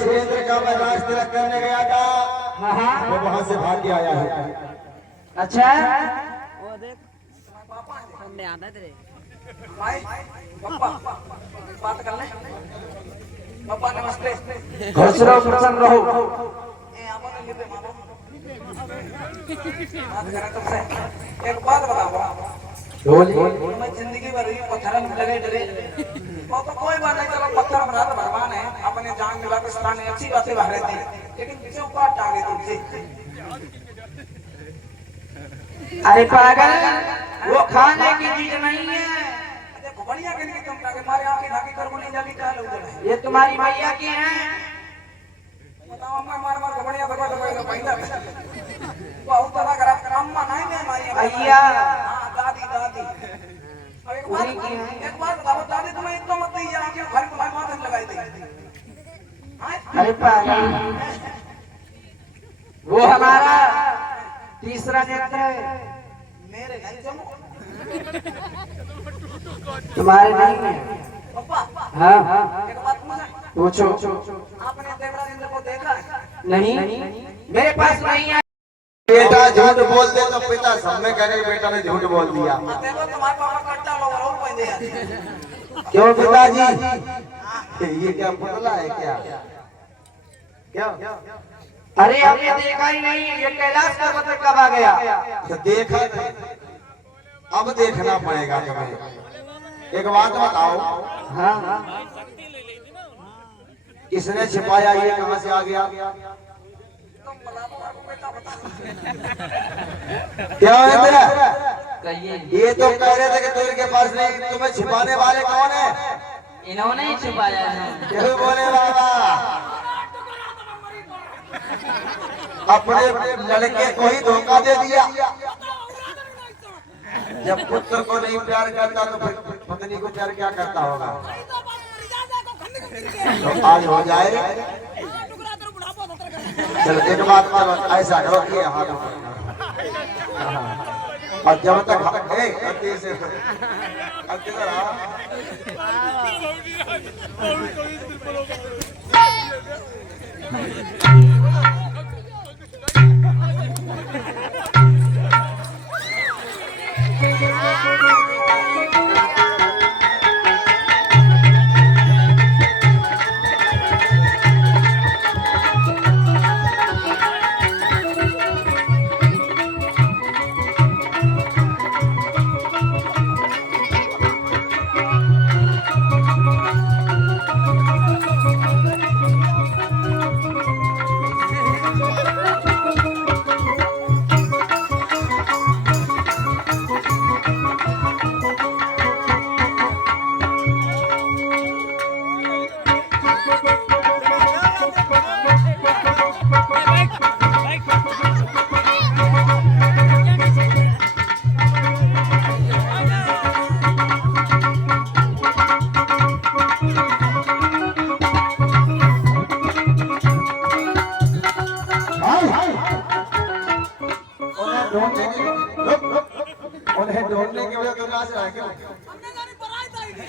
केंद्र का मैं राज तिलक करने गया था, वो वहाँ से भाग के आया है। अच्छा वो देख हमने आना तेरे भाई पप्पा बात कर ले। पप्पा नमस्ते। खुश रहो प्रसन्न रहो। ए आपने लिपे मारो, बात करें तुमसे। एक बात बताओ, मैं जिंदगी भर ही पत्थर में लगे डरे, वो तो कोई बात नहीं, चलो पत्थर बना तो भगवान है, अपने जान मिला के स्थान है, अच्छी बातें बाहर रहती है, लेकिन किसी ऊपर टांगे तुमसे। अरे पागल, वो खाने की चीज नहीं है। बढ़िया के लिए तुम ताकि मारे आंखें धाकी कर बोली जाके क्या लोग है। ये तुम्हारी मैया की है। बताओ अम्मा मार मार बढ़िया दबा दबा के पहिला बहुत तरह करा अम्मा नहीं मैं मारी भैया। हां दादी दादी। और एक बात बताओ दादी, तुम्हें इतना मत ही आके घर को भाई माथे लगाई दी। अरे पागल, वो हमारा तीसरा नेत्र है, मेरे नहीं चलो तुम्हारे नहीं है। पापा हाँ एक बात पूछो, आपने देवराजेंद्र को देखा है? नहीं मेरे पास नहीं है। बेटा झूठ बोलते तो पिता सब में कहे बेटा ने झूठ बोल दिया। देखो तुम्हारे पापा कट्टा लोग और पहले क्यों पिताजी, ये क्या पुतला है क्या? क्या अरे हमने देखा ही नहीं, ये कैलाश पर्वत में कब आ गया? तो देखा नहीं, अब देखना पड़ेगा तुम्हें। एक बात बताओ, हाँ किसने छिपाया, ये कहां से आ गया? क्या है तेरा? कहिए। ये तो कह रहे थे कि तुम के पास नहीं, तुम्हें छिपाने वाले कौन है? इन्होंने ही छुपाया है। क्यों बोले बाबा, अपने लड़के को ही धोखा दे दिया। जब पुत्र को नहीं प्यार करता तो फिर पत्नी को प्यार क्या करता होगा? तो आज हो जाए। चलो एक बात ऐसा करो कि हाथ और जब तक से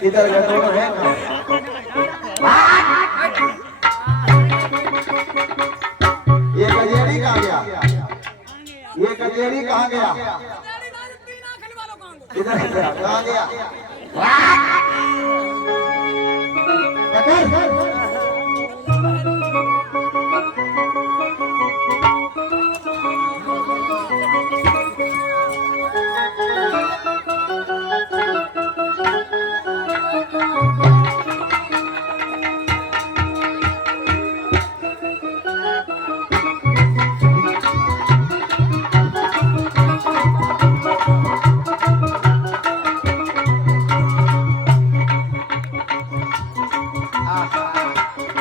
इधर गए दोनों हैं ये गजेड़ी कहाँ गया? ये गजेड़ी कहाँ गया? इधर गया, कहाँ गया?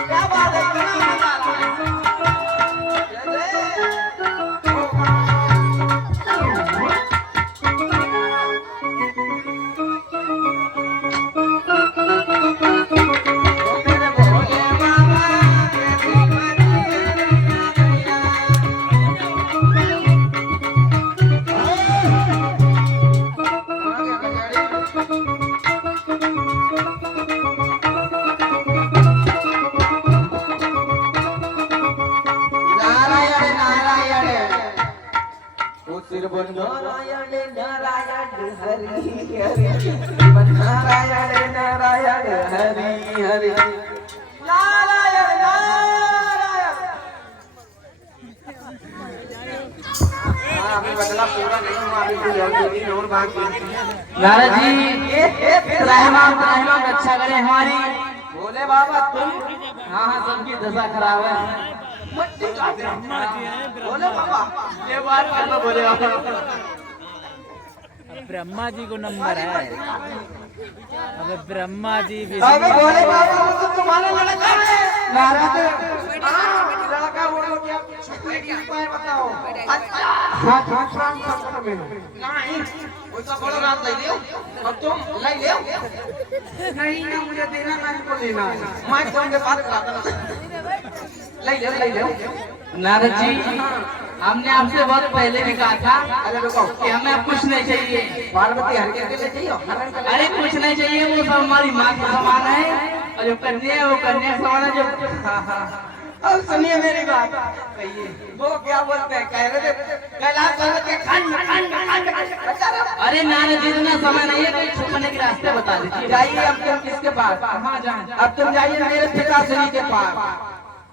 क्या बात है, कितना मजा आ रहा नारायण नारायण हरि हरि नारायण नारायण हरि हरि नारायण नारायण। अभी बदला पूरा नहीं हुआ, अभी तो और बाकी। नारद जी त्राहिमाम रक्षा करें हमारी। बोले बाबा तुम हाँ हाँ, सबकी दशा खराब है। मट्टी का ब्रह्मा जी है। बोले बाबा ये बात करना, बोले बाबा ब्रह्मा जी को नंबर है। अबे ब्रह्मा जी भी अबे बोले बाबा वो तो तुम्हारा लड़का है। नारद लड़का वो लोग क्या बताओ। अच्छा हाँ हाँ नहीं वो तो बड़ा रात ले लियो और तुम ले लियो। नहीं ना मुझे देना नहीं को लेना मैं तुमके पास कराता ले लियो। नारद जी हमने आपसे बहुत पहले भी कहा था अरे रुको कि हमें कुछ नहीं चाहिए। पार्वती हरके के लिए चाहिए। अरे कुछ नहीं चाहिए, वो सब हमारी माँ का समान है और जो कन्या है वो कन्या का समान है। जो अब सुनिए मेरी बात, कहिए वो क्या बोलते हैं, कह रहे थे कैलाश पर्वत के खंड बता रहे हो? अरे नारद जी इतना समय नहीं है, कोई छुपने के रास्ते बता दीजिए। जाइए अब तुम किसके पास? हाँ जहाँ। अब तुम जाइए मेरे पिताश्री के पास,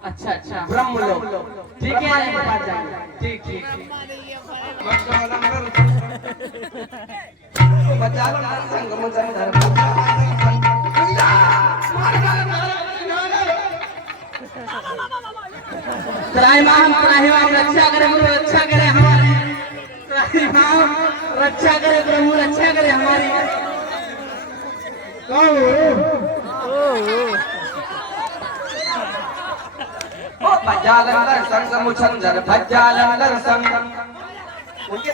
अच्छा अच्छा ब्रह्मलोक। ठीक है, ब्रह्मा जी के पास जाइए। ठीक ठीक। बचा लो ना संगम धर्म। त्राहिमाम रक्षा करे गुरु रक्षा करे हमारी। त्राहिमाम रक्षा करे प्रभु रक्षा करे हमारी। ओ भज्जालंदर संग मुछंदर भज्जालंदर संग उनके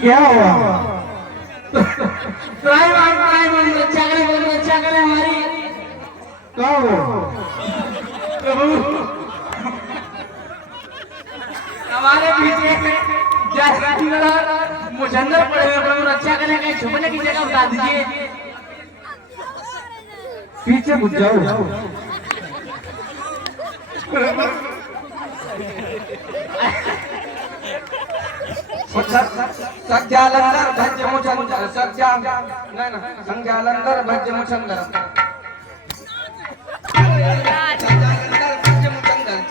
क्या हुआ? त्राहिमाम रक्षा करे गुरु रक्षा करे हमारी। क्या हुआ? हमारे पीछे मुझंदर पड़े हुए प्रभु रक्षा करने कहीं छुपने की जगह बता दीजिए। पीछे घुस जाओ। सज्जालंदर भज्ज मुछंदर सज्जा नहीं ना संज्ञालंदर भज्ज मुछंदर सज्जालंदर भज्ज मुछंदर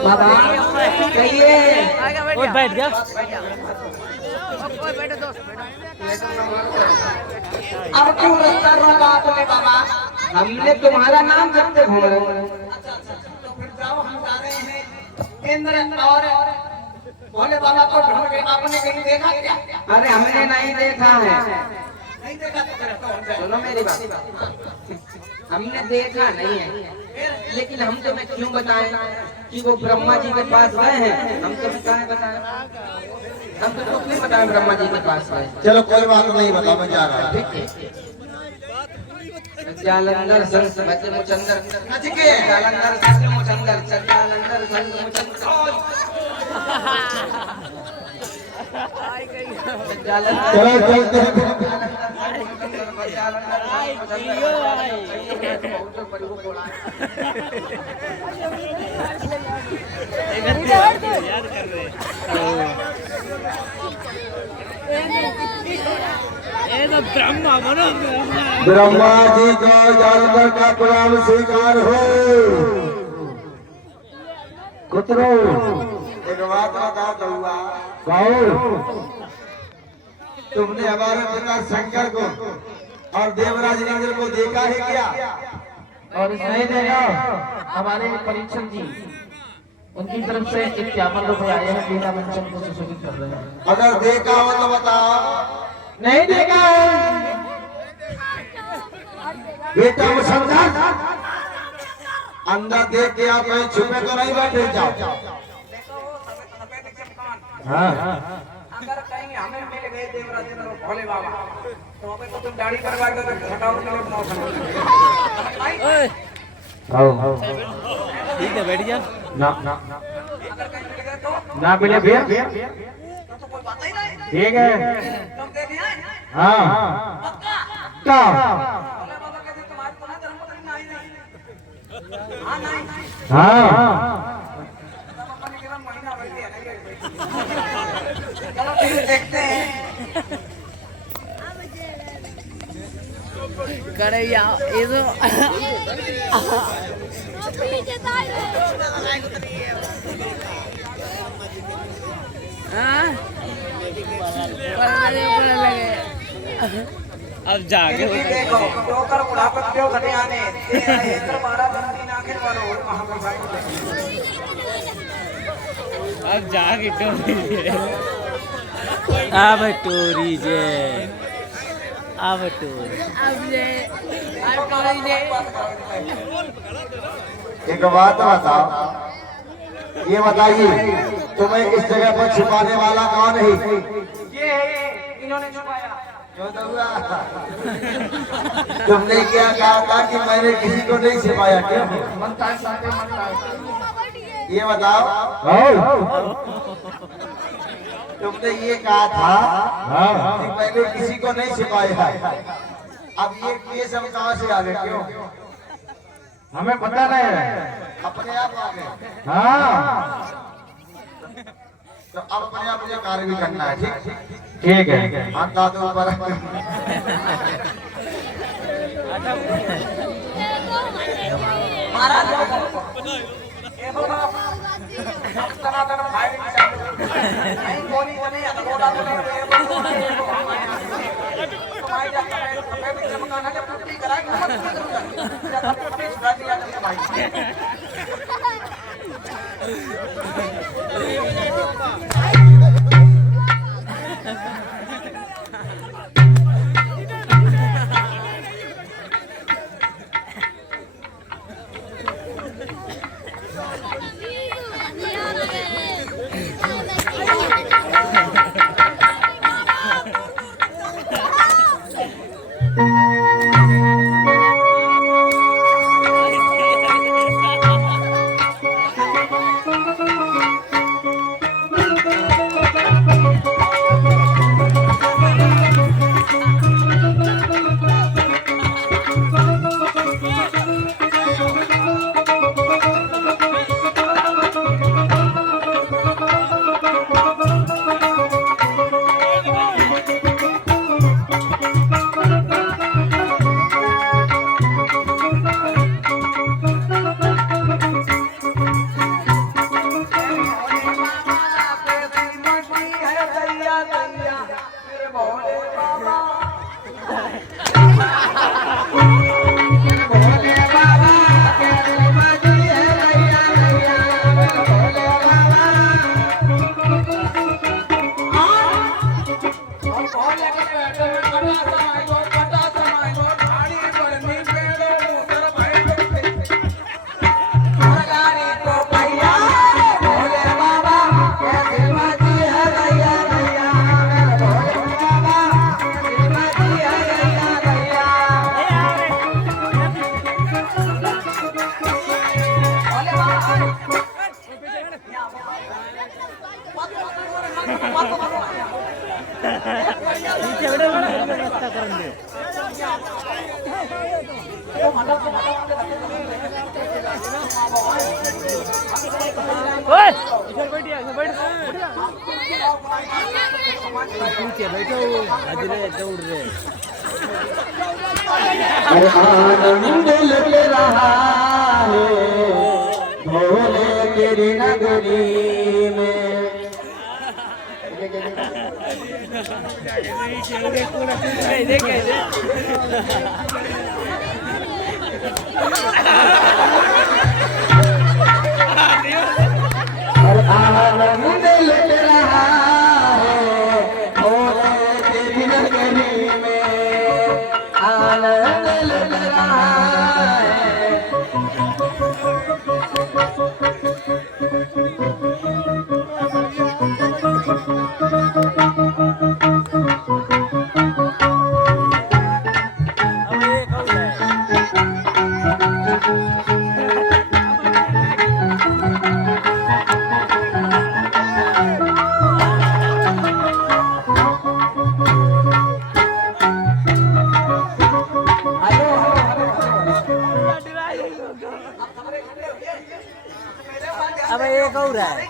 बाबा कहिए ओए बैठ गया। अब क्यों रास्ता रोका आपने बाबा? हमने तुम्हारा नाम जपते घूम रहे हैं। तो फिर जाओ, हम जा रहे हैं इंद्र और भोले बाबा को ढूंढ के। आपने कहीं देखा क्या? अरे हमने नहीं देखा है। नहीं देखा तो फिर सुनो मेरी बात, हमने देखा नहीं है, लेकिन हम तुम्हें क्यों बताएं कि वो ब्रह्मा जी के पास गए हैं? हम तुम्हें कहाँ बताएं? हम तो कुछ नहीं बताएं ब्रह्मा जी के पास गए। चलो कोई बात नहीं, बता मैं जा रहा हूँ। ठीक है। जालंधर संत बच मुचंदर नचिके जालंधर संत मुचंदर जालंधर संत मुचंदर जालंधर चलो चलते हैं। याद कर रहे ये तो ब्रह्मा बनो ब्रह्मा जी का जालंधर का प्रणाम स्वीकार हो। कुतरो एक बात बता दूंगा, तुमने हमारे पिता शंकर को और देवराज इंद्र को देखा है क्या? और नहीं देखा। हमारे परीक्षण जी उनकी तरफ से 51 रुपए आए हैं, बिना मंचन को सुशोभित कर रहे हैं। अगर देखा हो तो बताओ। नहीं देखा है। बेटा मुसलमान अंदर देख के आप कहीं छुपे तो नहीं बैठे जाओ। देखो वो सफेद चमकान हाँ अगर कहीं हमें मिल गए देवराज इंद्र और भोले बाबा तो हमें तो तुम दाढ़ी करवा के हटाओ के मौसम ठीक है बैठ जा ना ना अगर कहीं मिल गए तो ना मिले भैया। तो कोई बात ही नहीं। ठीक है। तुम देखे हैं हाँ पक्का क्या भोले बाबा कहते तुम्हारे तो ना धर्मपत्नी नहीं नहीं हाँ नहीं हाँ धर्मपत्नी केवल महीना भर की है नहीं। चलो फिर देखते हैं। करे या ये तो अब जाके देखो जोकर बुढ़ापत क्यों घटे आने इंद्र मारा बंदी नाखिर वालों महाप्रसाद अब जाके टोरी अब टोरी जे अब टोरी एक बात बताओ, ये बताइए तुम्हें इस जगह पर छुपाने वाला कौन है? ये इन्होंने छुपाया जो तो हुआ। तुमने क्या कहा था कि मैंने किसी को नहीं छिपाया? क्यों? मनता है साथे मनता है। ये बताओ। तुमने ये कहा था कि मैंने किसी को नहीं छिपाया। अब ये सब कहाँ से आ गए? क्यों? हमें पता नहीं है। अपने आप आ गए। हाँ तो अब अपने आप मुझे कार्य भी करना है। ठीक ठीक है। हाथ दादू पर महाराज ये होगा सनातन फायरिंग चालू नहीं गोली बने या गोला बने ये तुम्हारी जाता है मैं भी चमकाना जब पुट्टी कराएंगे मत करूंगा जब पुट्टी छुड़ा दिया तो भाई ओए इधर बैठिए इधर बैठ पीछे बैठो हजरे दौड़ रहे आनंद लग रहा है भोले तेरी नगरी में देखे आनंद लग रहा है भोले तेरी नगरी में आनंद लग रहा है अब एक और है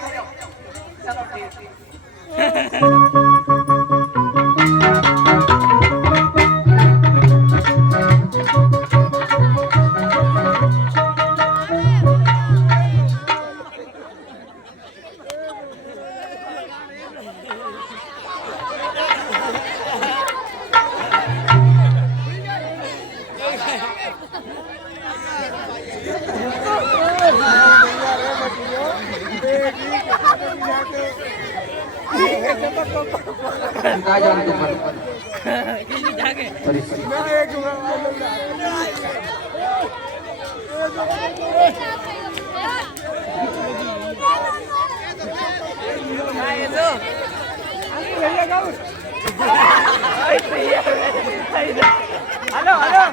का जानते पर हेलो हेलो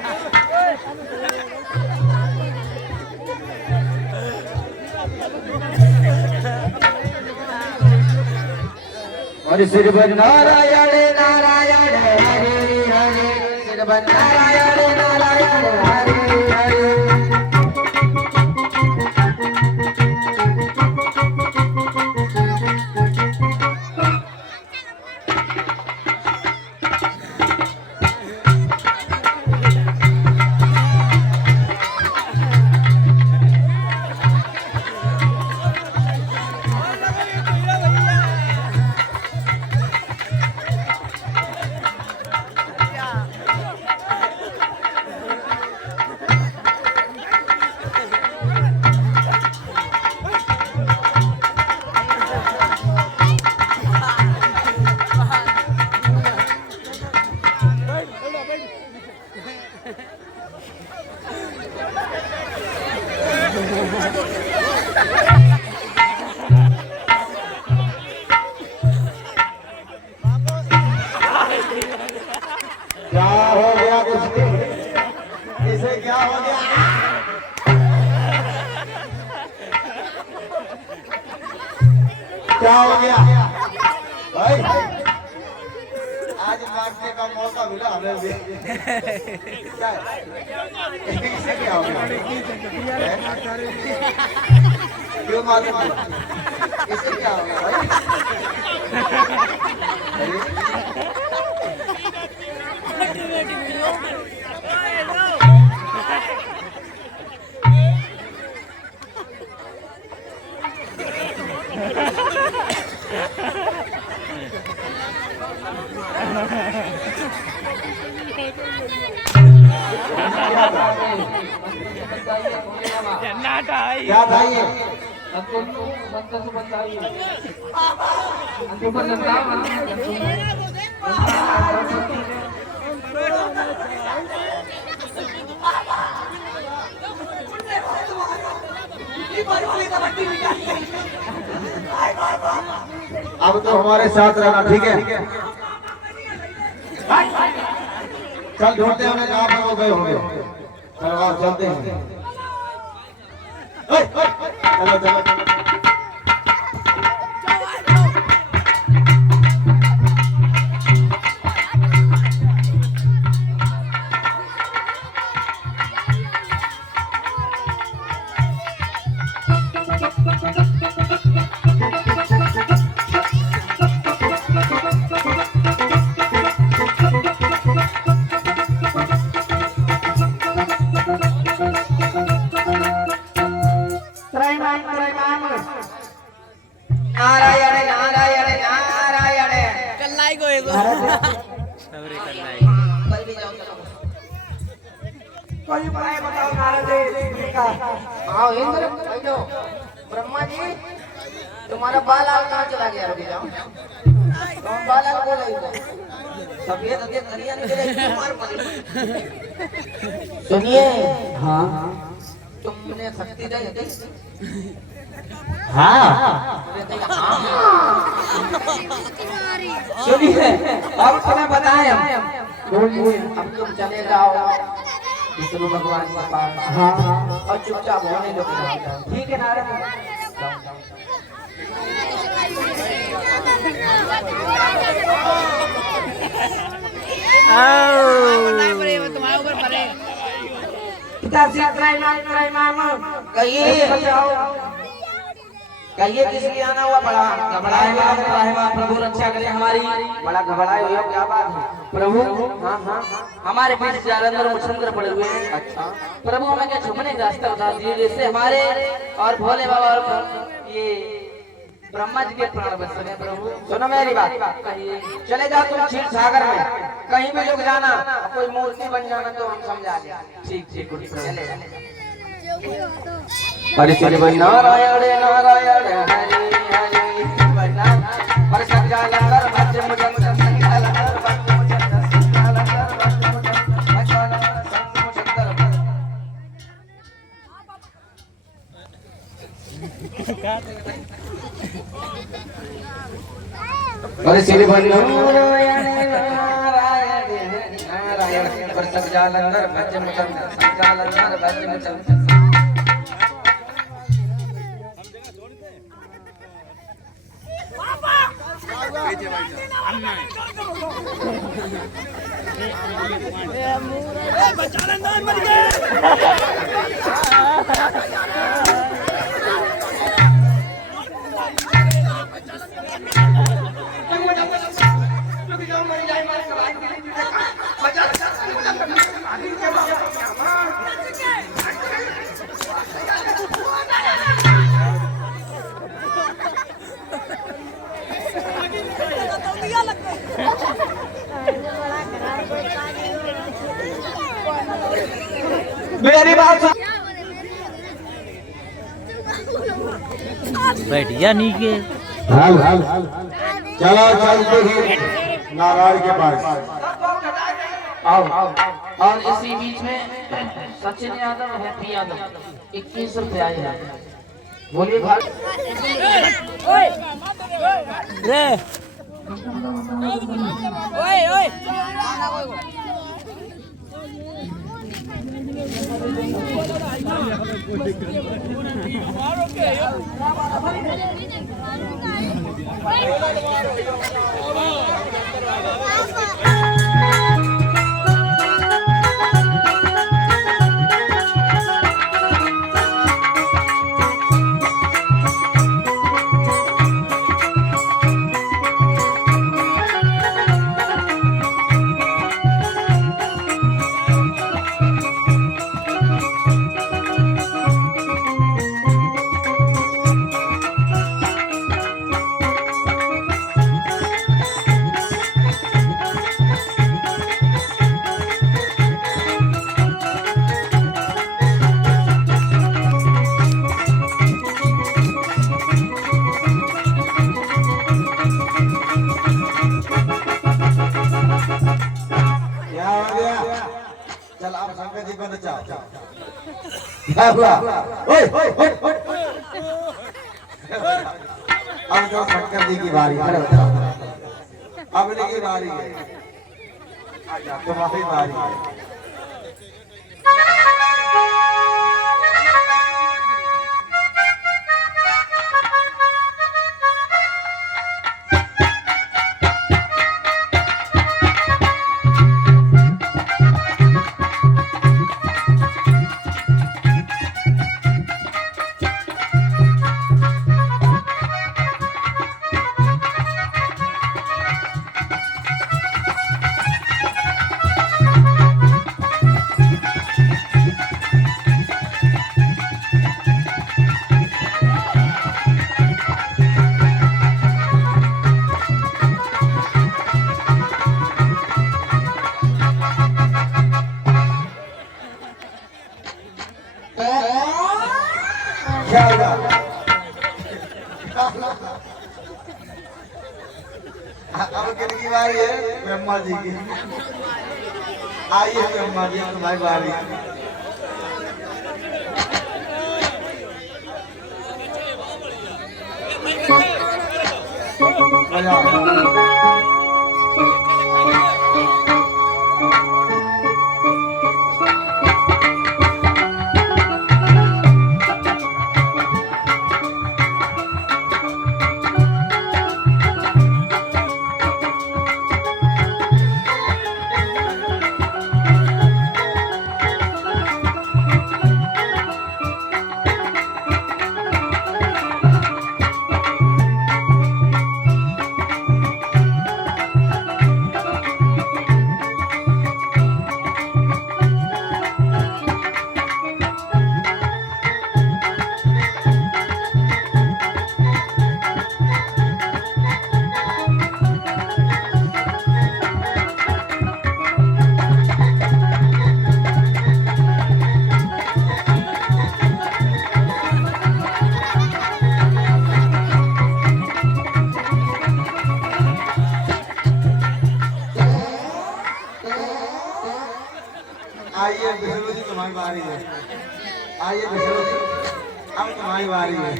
और श्री नारायण नारायण हरे हरे श्री नारायण नारायण हरे हरे क्या हो गया कुछ इसे क्या हो गया क्या हो गया भाई आज नाचने का मौका मिला हमें भी क्या इसे क्या हो गया क्यों मालूम इसे क्या हो गया भाई क्या भाई अब तो हमारे साथ रहना ठीक है चल ढूंढते हैं उन्हें कहाँ पर वो गए होंगे चलो आप चलते हैं चलो चलो कोई उपाय बताओ नारद जी का। आओ इंद्र बैठो। ब्रह्मा जी तुम्हारा बालाल कहाँ चला गया? रुक जाओ, तुम बालाल को ले जाओ। सफेद अधे करिया निकले मार पड़ी। सुनिए, हाँ तुमने शक्ति दी थी? हाँ सुनिए, अब तुम्हें बताएं हम। बोलिए। अब तुम चले जाओ विष्णु भगवान के पास। हाँ और चुपचाप होने दो। ठीक है नारद। पिताश्री त्राय माम कहिए किसलिए आना हुआ? बड़ा घबराए माँ, प्रभु रक्षा करे हमारी। बड़ा घबराए हुए हो, क्या बात है प्रभु? हाँ हाँ, हमारे बीच जालंधर मुचंद्र पड़े हुए हैं। अच्छा प्रभु, हमें क्या छुपने का रास्ता बता दीजिए, जिससे हमारे और भोले बाबा और ये ब्रह्मा जी के प्राण बच सके। प्रभु सुनो मेरी बात, कहिए। चले जाओ तुम क्षीर सागर में, कहीं भी लुक जाना, कोई मूर्ति बन जाना तो हम समझा देंगे। ठीक ठीक, चले नारायण नारायण हरि हरि पर सजालंधर भज मुचंद्र संगालंधर भज मुचंद्र संगालंधर भज मुचंद्र पर श्री नारायण नारायण नारायण पर सजालंधर भज मुचंद्र संगालंधर भज मुचंद्र। मेरी बात सुन। बैठिया नहीं के चलो चलते ही नारायण के पास। आओ और इसी बीच में सचिन यादव, हैप्पी यादव 21 रुपए आए हैं। बोलिए भाई। रे चल आप शंकर जी को नचाओ। क्या हुआ? ओए ओए ओए अब जो शंकर जी की बारी है, अब इनकी बारी है। आजा तुम्हारी बारी है। क्या होगा? अब किनकी बारी है? ब्रह्मा जी की। आइए ब्रह्मा जी, तुम्हारी बारी। आइए विष्णु जी, तुम्हारी बारी है। आइए विष्णु जी, अब तुम्हारी बारी है।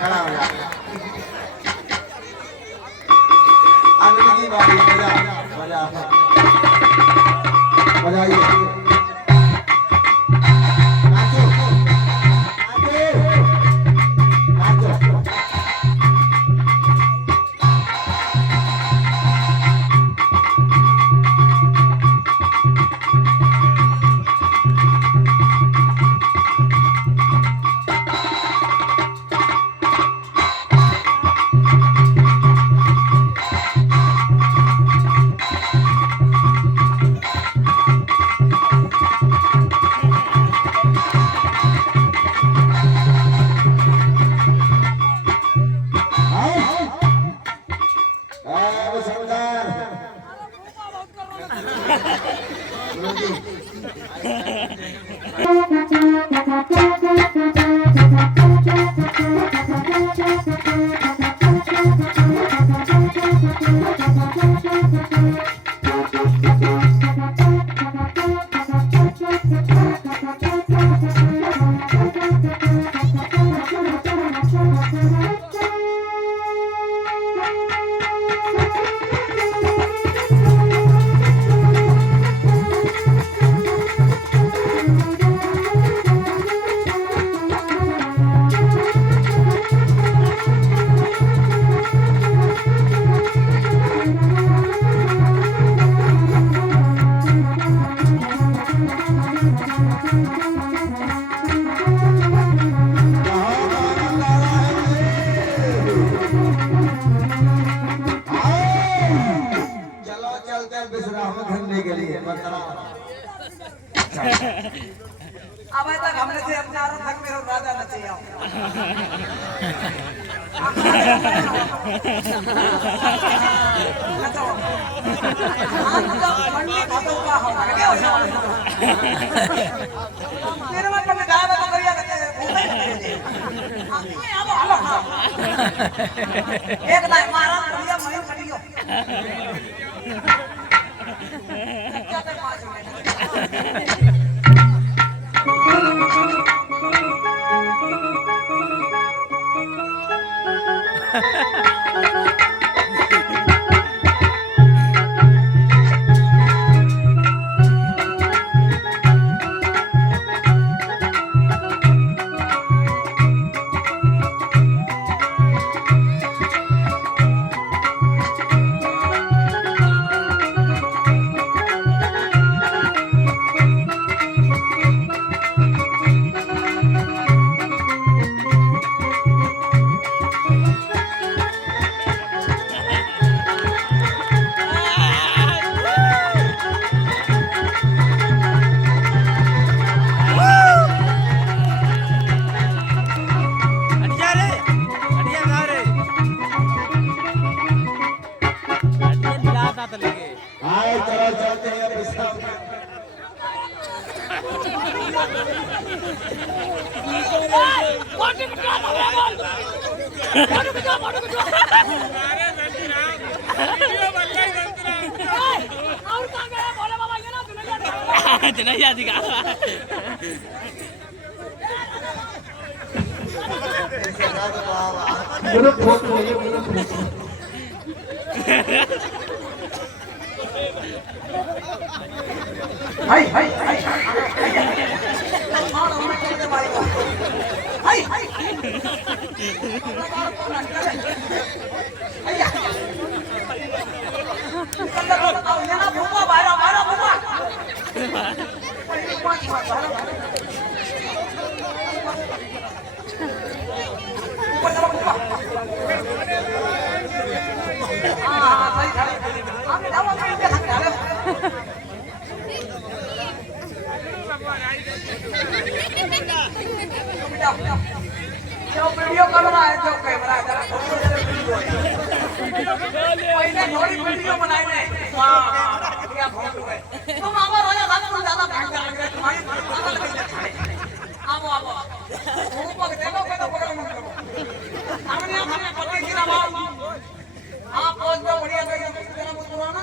खड़ा हो जाओ। अनिल की बारी है। बजा बजाइए। नाचो नाचो नाचो। अब तक हमने से अपना रथ में राजा न चाहिए अच्छा आज तो मंडी खातो का हो गया मेरे मन में गाय का करिया एक ना मारा बढ़िया मयूर कटियो क्या कर 5 मिनट नहीं आती का ग्रुप फोटो है, ग्रुप फोटो। हाय हाय हाय हाय हाय वीडियो कर रहा है जो कैमरा जरा पहले थोड़ी वीडियो बनाई ने हां क्या फोटो है तुम आवा रोजा साथ में ज्यादा भाग जा रहे तुम्हारी ज्यादा लगे छाड़े आओ आओ ऊपर देखो कोई तो पकड़ मत करो सामने हमने पकड़ गिरा मार हां पोज में बढ़िया गई तेरा मुझ पुराना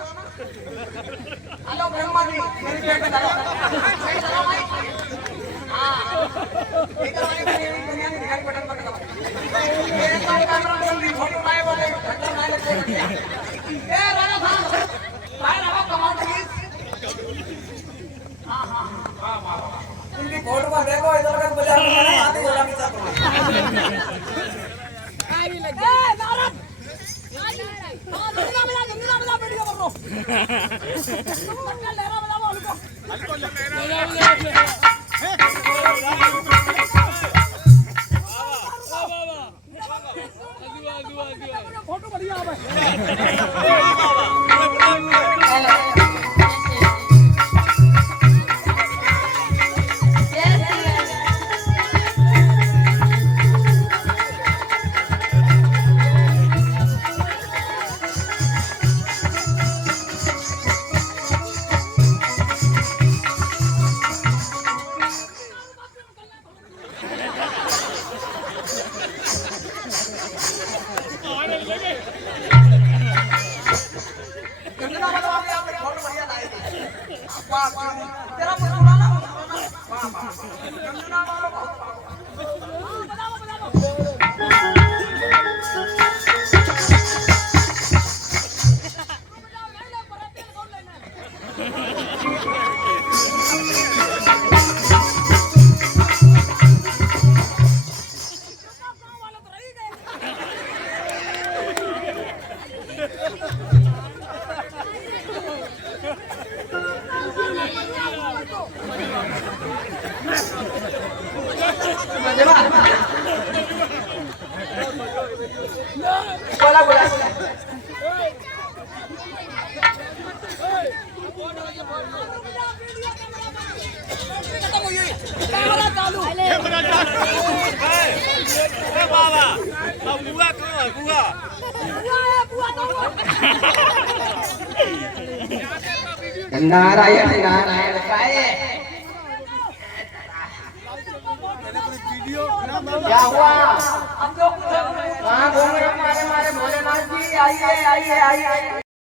हेलो ब्रह्मा जी मेरी पेट में डालो सही चलो भाई हां इधर वाली दुनिया में दिखाई बटन पकड़ मेरे साथ कैमरा जल्दी फोटो लाए बोले घंटा ना लगे ए राजा साहब बाहर आओ कमाल प्लीज हां हां वाह वाह उनकी फोटो में देखो इधर का बाजार में जाना आती बोला भी चाहता हूं आई लग ए नारद हां दुनिया में वीडियो कर लो तुम मक्का लहरा बनाओ उनको फोटो बढ़िया है कंगना वाला आपने फोटो बढ़िया लाई थी वाह तेरा पुराना वाह वाह कंगना वाला बहुत बताओ बोला बोला कैमरा चालू बाबा अब बुआ को बुआ नारायण नारायण काय क्या हुआ हम लोग कहाँ घूम रहे हो? मारे मारे भोलेनाथ जी आइए आइए आइए